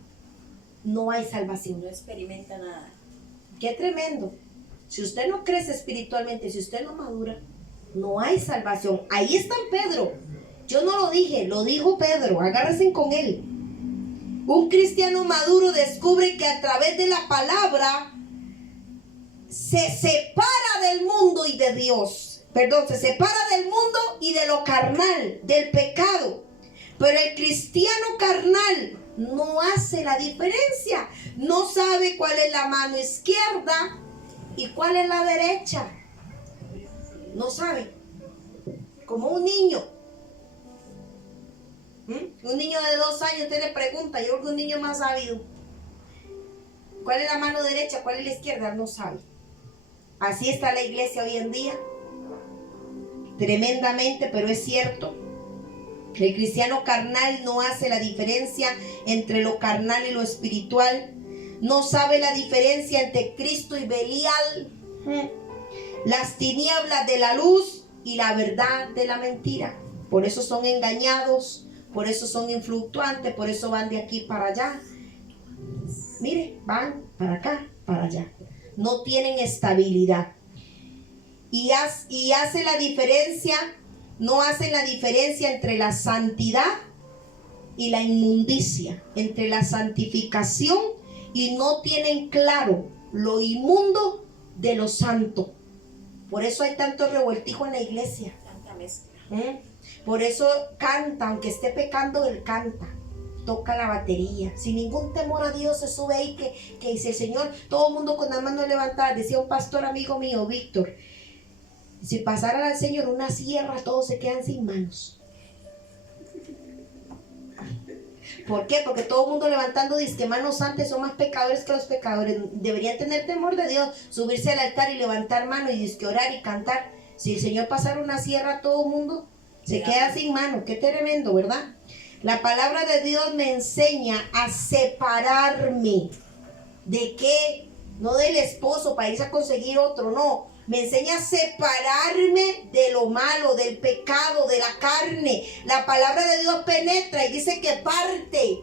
no hay salvación. No experimenta nada. Qué tremendo. Si usted no crece espiritualmente, si usted no madura, no hay salvación. Ahí está Pedro. Yo no lo dije, lo dijo Pedro. Agárrense con él. Un cristiano maduro descubre que a través de la palabra se separa del mundo y de Dios. Perdón, se separa del mundo y de lo carnal, del pecado. Pero el cristiano carnal no hace la diferencia. No sabe cuál es la mano izquierda y cuál es la derecha. No sabe. Como un niño. Un niño de 2 años, usted le pregunta, yo creo que un niño más sabido. ¿Cuál es la mano derecha? ¿Cuál es la izquierda? No sabe. Así está la iglesia hoy en día. Tremendamente, pero es cierto. El cristiano carnal no hace la diferencia entre lo carnal y lo espiritual. No sabe la diferencia entre Cristo y Belial. Las tinieblas de la luz y la verdad de la mentira. Por eso son engañados, por eso son influctuantes, por eso van de aquí para allá. Mire, van para acá, para allá. No tienen estabilidad. Y hace la diferencia, no hacen la diferencia entre la santidad y la inmundicia, entre la santificación, y no tienen claro lo inmundo de lo santo. Por eso hay tanto revueltijo en la iglesia. Tanta mezcla. Por eso canta, aunque esté pecando, él canta. Toca la batería, sin ningún temor a Dios, se sube ahí que dice el Señor, todo el mundo con las manos levantadas. Decía un pastor amigo mío, Víctor, si pasara al Señor una sierra, todos se quedan sin manos. ¿Por qué? Porque todo el mundo levantando disque manos santas son más pecadores que los pecadores. Deberían tener temor de Dios, subirse al altar y levantar manos y disque orar y cantar. Si el Señor pasara una sierra, todo el mundo se queda sin manos. Qué tremendo, ¿verdad? La palabra de Dios me enseña a separarme. ¿De qué? No del esposo para irse a conseguir otro, no. Me enseña a separarme de lo malo, del pecado, de la carne. La palabra de Dios penetra y dice que parte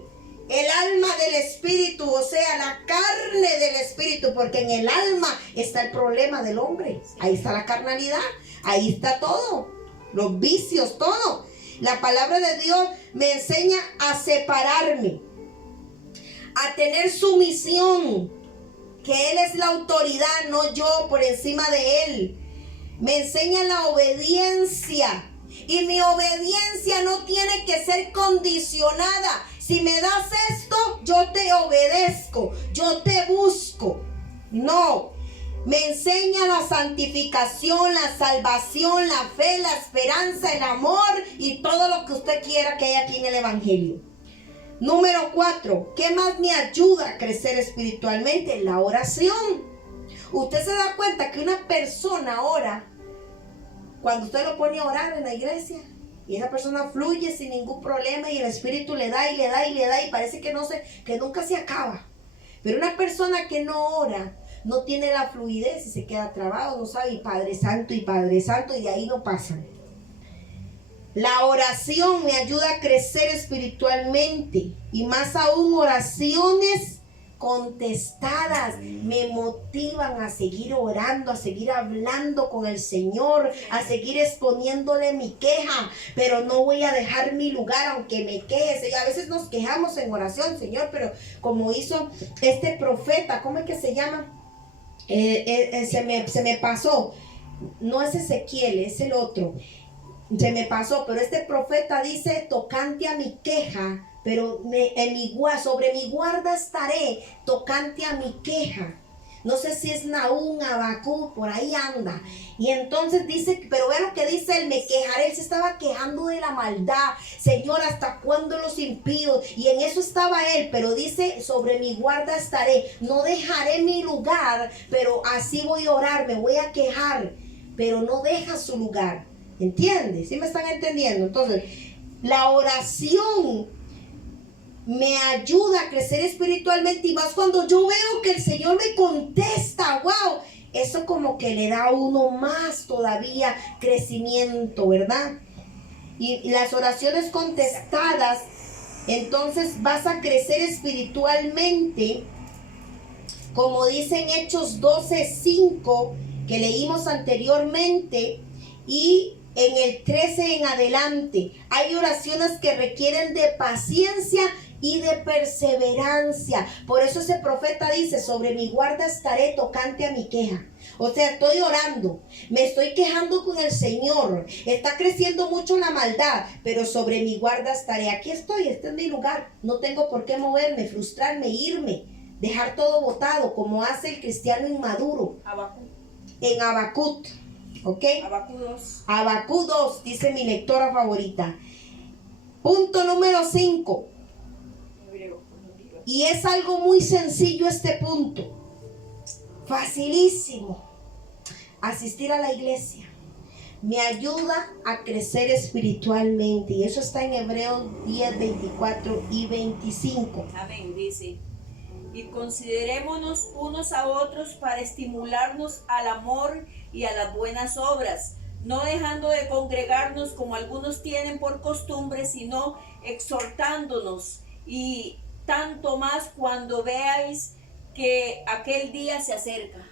el alma del espíritu, o sea, la carne del espíritu, porque en el alma está el problema del hombre. Ahí está la carnalidad, ahí está todo, los vicios, todo. La palabra de Dios me enseña a separarme, a tener sumisión, que Él es la autoridad, no yo por encima de Él. Me enseña la obediencia, y mi obediencia no tiene que ser condicionada. Si me das esto, yo te obedezco, yo te busco. No. Me enseña la santificación, la salvación, la fe, la esperanza, el amor y todo lo que usted quiera que haya aquí en el Evangelio. Número 4, ¿qué más me ayuda a crecer espiritualmente? La oración. Usted se da cuenta que una persona ora cuando usted lo pone a orar en la iglesia y esa persona fluye sin ningún problema y el Espíritu le da y le da y le da y parece que nunca se acaba. Pero una persona que no ora no tiene la fluidez y se queda trabado, no sabe, y Padre Santo, y de ahí no pasan. La oración me ayuda a crecer espiritualmente, y más aún oraciones contestadas me motivan a seguir orando, a seguir hablando con el Señor, a seguir exponiéndole mi queja, pero no voy a dejar mi lugar aunque me queje. A veces nos quejamos en oración, Señor, pero como hizo este profeta, ¿cómo es que se llama? Se me pasó, no es Ezequiel, es el otro, se me pasó, pero este profeta dice tocante a mi queja, pero sobre mi guarda estaré tocante a mi queja. No sé si es Nahum, Habacuc, por ahí anda. Y entonces dice, pero vea lo que dice él, me quejaré. Él se estaba quejando de la maldad. Señor, ¿hasta cuándo los impíos? Y en eso estaba él, pero dice, sobre mi guarda estaré. No dejaré mi lugar, pero así voy a orar, me voy a quejar. Pero no deja su lugar. ¿Entiendes? ¿Sí me están entendiendo? Entonces, la oración me ayuda a crecer espiritualmente, y más cuando yo veo que el Señor me contesta. ¡Wow! Eso como que le da a uno más todavía crecimiento, ¿verdad? Y las oraciones contestadas, entonces vas a crecer espiritualmente, como dice en Hechos 12:5, que leímos anteriormente, y en el 13 en adelante. Hay oraciones que requieren de paciencia y de perseverancia. Por eso ese profeta dice, sobre mi guarda estaré tocante a mi queja. O sea, estoy orando, me estoy quejando con el Señor, está creciendo mucho la maldad, pero sobre mi guarda estaré. Aquí estoy, este es mi lugar, no tengo por qué moverme, frustrarme, irme, dejar todo botado, como hace el cristiano inmaduro. En Habacuc, ¿ok? Habacuc 2, dice mi lectora favorita. Punto número 5. Y es algo muy sencillo este punto. Facilísimo. Asistir a la iglesia me ayuda a crecer espiritualmente. Y eso está en Hebreos 10, 24 y 25. Amén, dice. Y considerémonos unos a otros para estimularnos al amor y a las buenas obras, no dejando de congregarnos como algunos tienen por costumbre, sino exhortándonos, y tanto más cuando veáis que aquel día se acerca.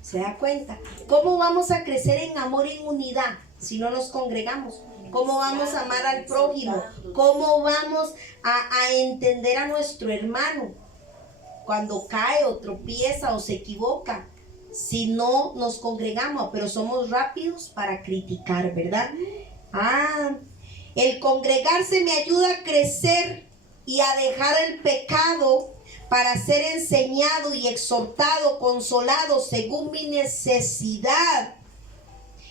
¿Se da cuenta? ¿Cómo vamos a crecer en amor y en unidad si no nos congregamos? ¿Cómo vamos a amar al prójimo? ¿Cómo vamos a entender a nuestro hermano cuando cae o tropieza o se equivoca? Si no nos congregamos, pero somos rápidos para criticar, ¿verdad? El congregarse me ayuda a crecer y a dejar el pecado para ser enseñado y exhortado, consolado según mi necesidad.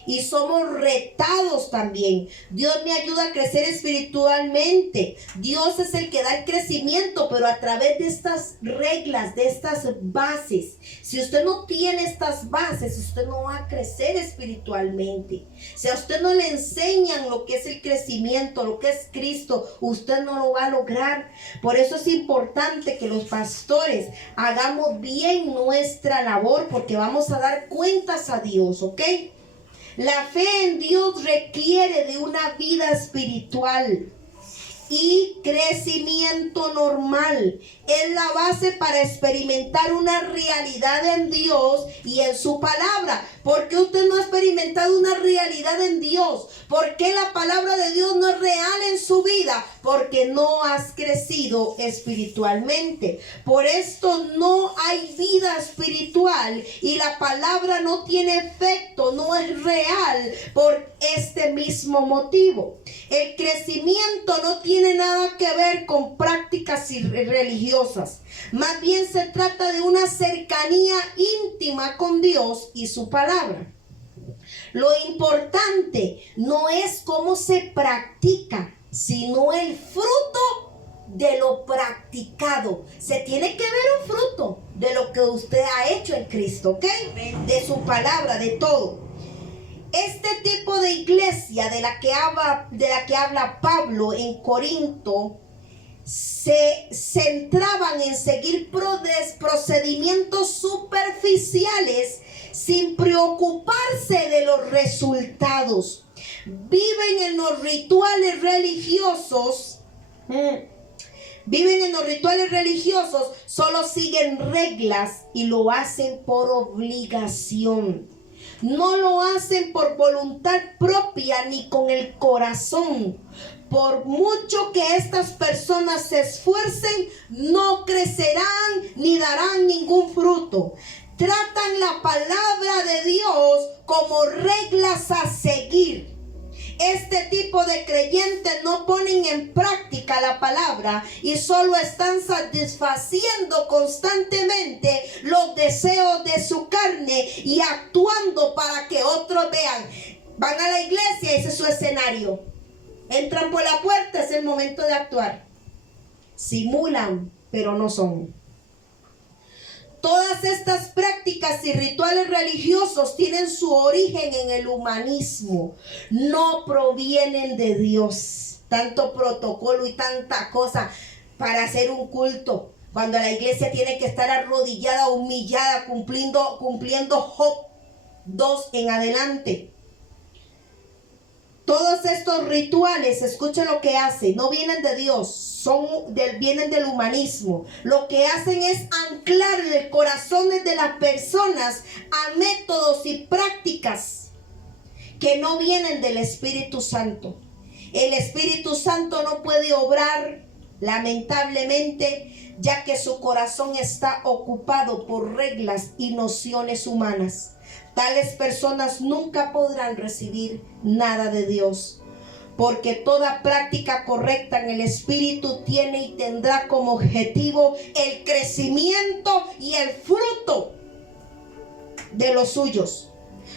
Y somos retados también. Dios me ayuda a crecer espiritualmente. Dios es el que da el crecimiento, pero a través de estas reglas, de estas bases. Si usted no tiene estas bases, usted no va a crecer espiritualmente. Si a usted no le enseñan lo que es el crecimiento, lo que es Cristo, usted no lo va a lograr. Por eso es importante que los pastores hagamos bien nuestra labor, porque vamos a dar cuentas a Dios, ¿ok? La fe en Dios requiere de una vida espiritual y crecimiento normal. Es la base para experimentar una realidad en Dios y en su palabra. ¿Por qué usted no ha experimentado una realidad en Dios? ¿Por qué la palabra de Dios no es real en su vida? Porque no has crecido espiritualmente. Por esto no hay vida espiritual y la palabra no tiene efecto, no es real por este mismo motivo. El crecimiento no tiene nada que ver con prácticas religiosas. Más bien se trata de una cercanía íntima con Dios y su palabra. Lo importante no es cómo se practica, sino el fruto de lo practicado. Se tiene que ver un fruto de lo que usted ha hecho en Cristo, ¿ok? De su palabra, de todo. Este tipo de iglesia de la que habla Pablo en Corinto se centraban en seguir procedimientos superficiales sin preocuparse de los resultados. Viven en los rituales religiosos. Solo siguen reglas y lo hacen por obligación. No lo hacen por voluntad propia ni con el corazón. Por mucho que estas personas se esfuercen, no crecerán ni darán ningún fruto. Tratan la palabra de Dios como reglas a seguir Este tipo de creyentes no ponen en práctica la palabra y solo están satisfaciendo constantemente los deseos de su carne y actuando para que otros vean. Van a la iglesia, ese es su escenario. Entran por la puerta, es el momento de actuar. Simulan, pero no son. Todas estas prácticas y rituales religiosos tienen su origen en el humanismo. No provienen de Dios. Tanto protocolo y tanta cosa para hacer un culto. Cuando la iglesia tiene que estar arrodillada, humillada, cumpliendo Job 2 en adelante. Todos estos rituales, escuchen lo que hacen, no vienen de Dios, vienen del humanismo. Lo que hacen es anclar el corazón de las personas a métodos y prácticas que no vienen del Espíritu Santo. El Espíritu Santo no puede obrar, lamentablemente, ya que su corazón está ocupado por reglas y nociones humanas. Tales personas nunca podrán recibir nada de Dios, porque toda práctica correcta en el Espíritu tiene y tendrá como objetivo el crecimiento y el fruto de los suyos.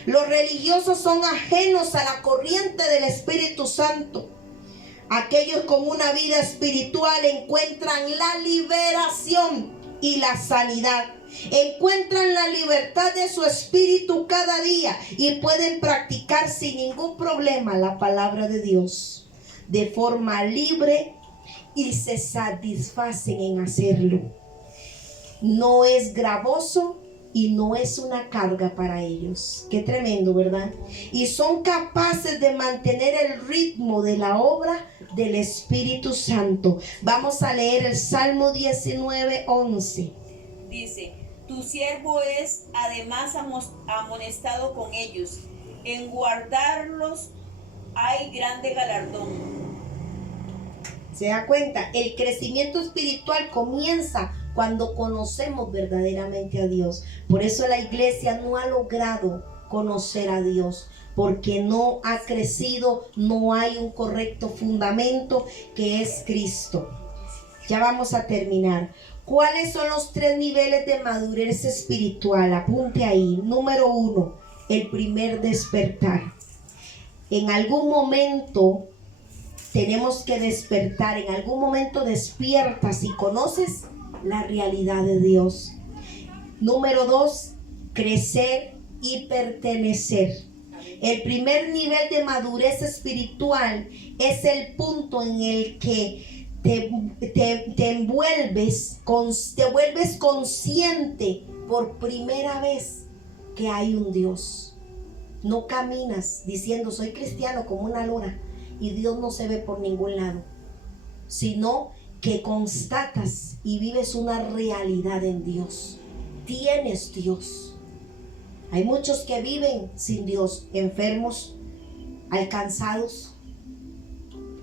Los religiosos son ajenos a la corriente del Espíritu Santo. Aquellos con una vida espiritual encuentran la liberación y la sanidad. Encuentran la libertad de su espíritu cada día y pueden practicar sin ningún problema la palabra de Dios de forma libre y se satisfacen en hacerlo. No es gravoso y no es una carga para ellos. Qué tremendo, ¿verdad? Y son capaces de mantener el ritmo de la obra del Espíritu Santo. Vamos a leer el Salmo 19:11. Dice: tu siervo es además amonestado con ellos. En guardarlos hay grande galardón. ¿Se da cuenta? El crecimiento espiritual comienza cuando conocemos verdaderamente a Dios. Por eso la iglesia no ha logrado conocer a Dios, porque no ha crecido, no hay un correcto fundamento que es Cristo. Ya vamos a terminar. ¿Cuáles son los 3 niveles de madurez espiritual? Apunte ahí. Número 1, el primer despertar. En algún momento tenemos que despertar. En algún momento despiertas y conoces la realidad de Dios. Número 2, crecer y pertenecer. El primer nivel de madurez espiritual es el punto en el que te vuelves consciente por primera vez que hay un Dios. No caminas diciendo soy cristiano como una lora y Dios no se ve por ningún lado, sino que constatas y vives una realidad en Dios. Tienes Dios. Hay muchos que viven sin Dios, enfermos, alcanzados,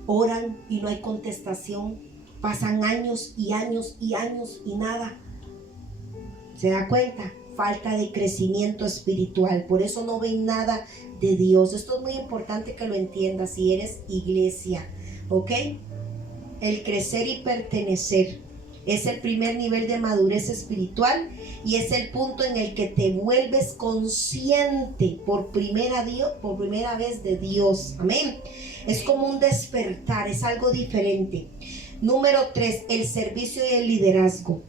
oran y no hay contestación. Pasan años y años y años y nada. ¿Se da cuenta? Falta de crecimiento espiritual. Por eso no ven nada de Dios. Esto es muy importante que lo entiendas si eres iglesia. ¿Ok? El crecer y pertenecer es el primer nivel de madurez espiritual y es el punto en el que te vuelves consciente por primera vez de Dios. Amén. Es como un despertar, es algo diferente. Número 3, el servicio y el liderazgo.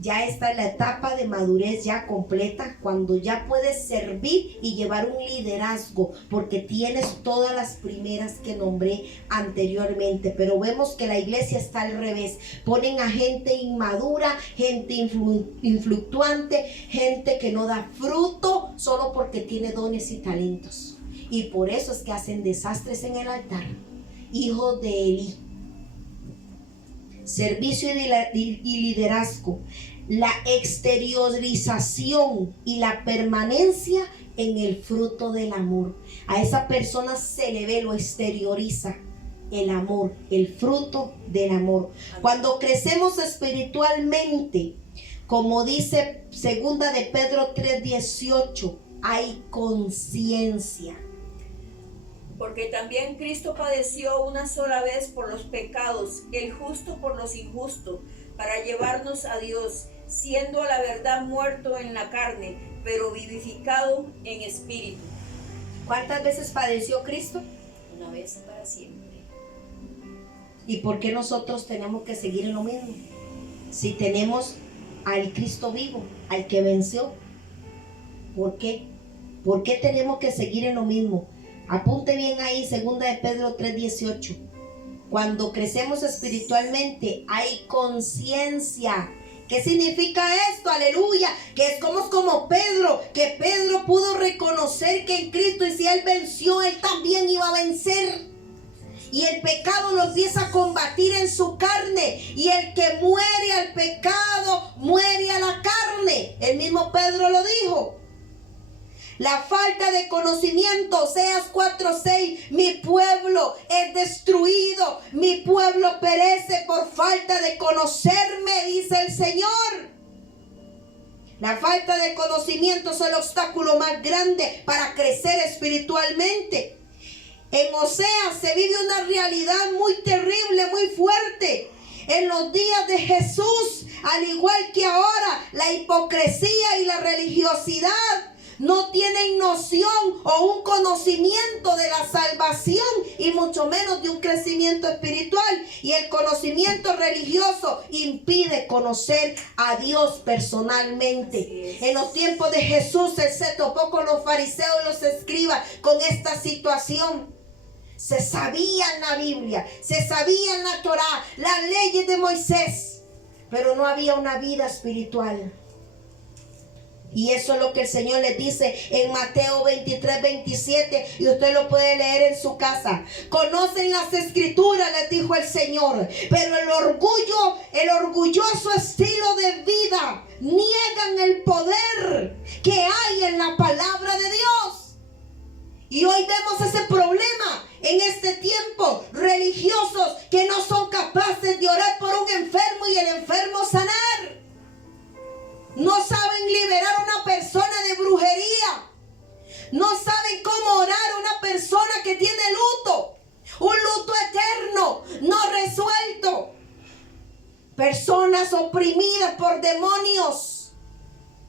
Ya está en la etapa de madurez ya completa, cuando ya puedes servir y llevar un liderazgo, porque tienes todas las primeras que nombré anteriormente. Pero vemos que la iglesia está al revés. Ponen a gente inmadura, gente influctuante, gente que no da fruto solo porque tiene dones y talentos. Y por eso es que hacen desastres en el altar. Hijos de Elí. Servicio y liderazgo. La exteriorización y la permanencia en el fruto del amor. A esa persona se le ve, lo exterioriza, el amor, el fruto del amor. Cuando crecemos espiritualmente, como dice 2 de Pedro 3:18, hay conciencia. Porque también Cristo padeció una sola vez por los pecados, el justo por los injustos, para llevarnos a Dios, siendo a la verdad muerto en la carne, pero vivificado en espíritu. ¿Cuántas veces padeció Cristo? Una vez para siempre. ¿Y por qué nosotros tenemos que seguir en lo mismo? Si tenemos al Cristo vivo, al que venció. ¿Por qué? ¿Por qué tenemos que seguir en lo mismo? Apunte bien ahí, 2 de Pedro 3:18. Cuando crecemos espiritualmente hay conciencia. ¿Qué significa esto? Aleluya. Que es como Pedro, que Pedro pudo reconocer que en Cristo, y si él venció, él también iba a vencer. Y el pecado lo empieza a combatir en su carne. Y el que muere al pecado, muere a la carne. El mismo Pedro lo dijo. La falta de conocimiento, Oseas 4:6, mi pueblo es destruido, mi pueblo perece por falta de conocerme, dice el Señor. La falta de conocimiento es el obstáculo más grande para crecer espiritualmente. En Oseas se vive una realidad muy terrible, muy fuerte. En los días de Jesús, al igual que ahora, la hipocresía y la religiosidad no tienen noción o un conocimiento de la salvación, y mucho menos de un crecimiento espiritual. Y el conocimiento religioso impide conocer a Dios personalmente. En los tiempos de Jesús, Él se topó con los fariseos y los escribas con esta situación. Se sabía en la Biblia, se sabía en la Torá, las leyes de Moisés, pero no había una vida espiritual. Y eso es lo que el Señor les dice en Mateo 23:27, y usted lo puede leer en su casa. Conocen las escrituras, les dijo el Señor, pero el orgulloso estilo de vida niegan el poder que hay en la palabra de Dios. Y hoy vemos ese problema en este tiempo, religiosos que no son capaces de orar por un enfermo y el enfermo sanar. No saben liberar a una persona de brujería. No saben cómo orar a una persona que tiene luto. Un luto eterno, no resuelto. Personas oprimidas por demonios,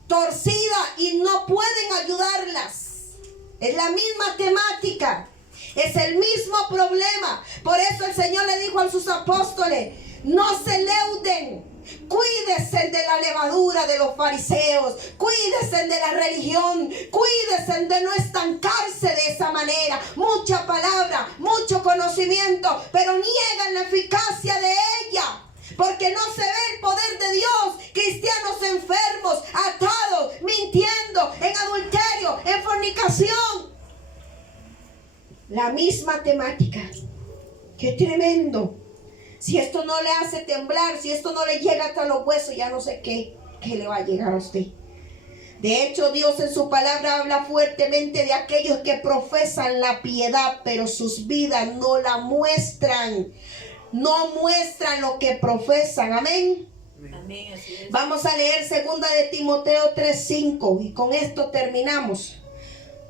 torcidas, y no pueden ayudarlas. Es la misma temática. Es el mismo problema. Por eso el Señor le dijo a sus apóstoles: no se leuden. Cuídense de la levadura de los fariseos, cuídense de la religión, cuídense de no estancarse de esa manera. Mucha palabra, mucho conocimiento, pero niegan la eficacia de ella, porque no se ve el poder de Dios. Cristianos enfermos, atados, mintiendo, en adulterio, en fornicación. La misma temática. ¡Qué tremendo! Si esto no le hace temblar, si esto no le llega hasta los huesos, ya no sé qué le va a llegar a usted. De hecho, Dios en su palabra habla fuertemente de aquellos que profesan la piedad, pero sus vidas no la muestran. No muestran lo que profesan. Amén. Amén, así es. Vamos a leer 2 de Timoteo 3:5 y con esto terminamos.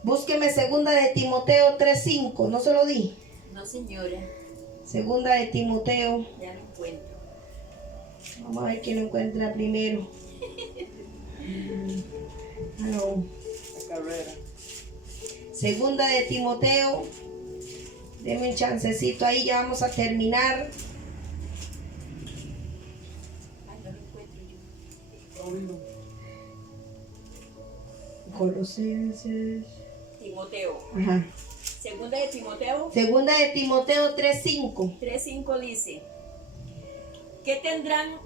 Búsqueme 2 de Timoteo 3:5. ¿No se lo di? No, señora. 2 de Timoteo. Ya lo encuentro. Vamos a ver quién lo encuentra primero. No. La carrera. 2 de Timoteo. Denme un chancecito ahí, ya vamos a terminar. Ay, no lo encuentro yo. Colosenses. Timoteo. Ajá. Segunda de Timoteo 2 de Timoteo 3:5. 3:5 dice que tendrán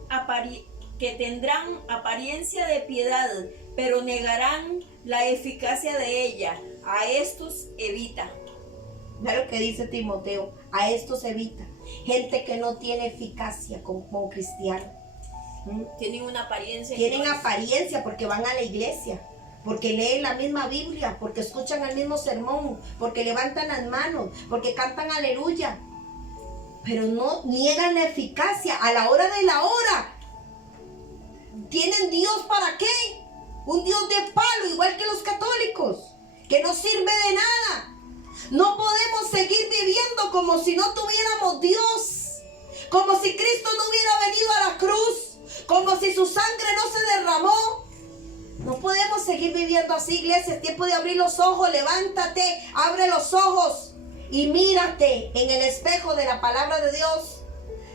apariencia de piedad, pero negarán la eficacia de ella. A estos evita. Mira lo que dice Timoteo: a estos evita. Gente que no tiene eficacia como cristiano. Tienen una apariencia. Tienen apariencia porque van a la iglesia, porque leen la misma Biblia, porque escuchan el mismo sermón, porque levantan las manos, porque cantan aleluya, pero no niegan la eficacia a la hora de la hora. ¿Tienen Dios para qué? Un Dios de palo, igual que los católicos, que no sirve de nada. No podemos seguir viviendo como si no tuviéramos Dios, como si Cristo no hubiera venido a la cruz, como si su sangre no se derramó. No podemos seguir viviendo así, iglesia. Es tiempo de abrir los ojos. Levántate, abre los ojos y mírate en el espejo de la palabra de Dios.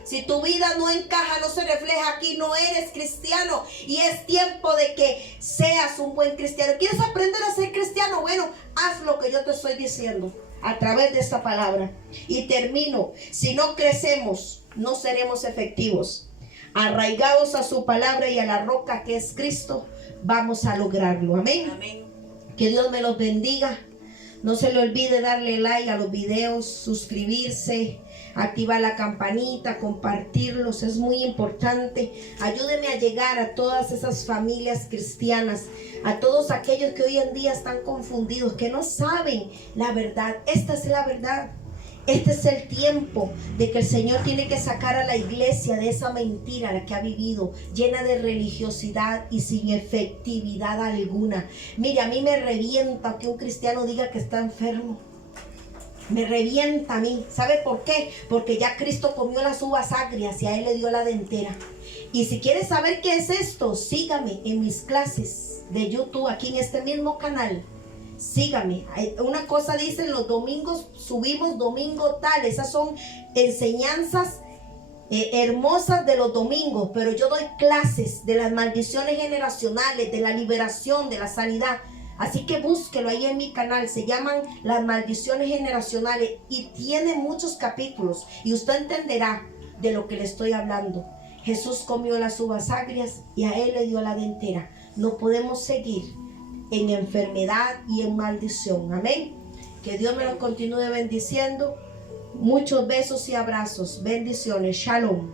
Si tu vida no encaja, no se refleja aquí, no eres cristiano. Y es tiempo de que seas un buen cristiano. ¿Quieres aprender a ser cristiano? Bueno, haz lo que yo te estoy diciendo a través de esta palabra. Y termino. Si no crecemos, no seremos efectivos. Arraigados a su palabra y a la roca que es Cristo, vamos a lograrlo. Amén. Amén. Que Dios me los bendiga. No se le olvide darle like a los videos, suscribirse, activar la campanita, compartirlos, es muy importante. Ayúdeme a llegar a todas esas familias cristianas, a todos aquellos que hoy en día están confundidos, que no saben la verdad. Esta es la verdad. Este es el tiempo de que el Señor tiene que sacar a la iglesia de esa mentira la que ha vivido, llena de religiosidad y sin efectividad alguna. Mire, a mí me revienta que un cristiano diga que está enfermo. Me revienta a mí. ¿Sabe por qué? Porque ya Cristo comió las uvas agrias y a Él le dio la dentera. Y si quieres saber qué es esto, sígame en mis clases de YouTube, aquí en este mismo canal. Sígame. Una cosa dicen, los domingos subimos domingo tal. Esas son enseñanzas hermosas de los domingos. Pero yo doy clases de las maldiciones generacionales, de la liberación, de la sanidad. Así que búsquelo ahí en mi canal. Se llaman Las Maldiciones Generacionales y tiene muchos capítulos. Y usted entenderá de lo que le estoy hablando. Jesús comió las uvas agrias y a Él le dio la dentera. No podemos seguir en enfermedad y en maldición. Amén. Que Dios me lo continúe bendiciendo. Muchos besos y abrazos. Bendiciones. Shalom.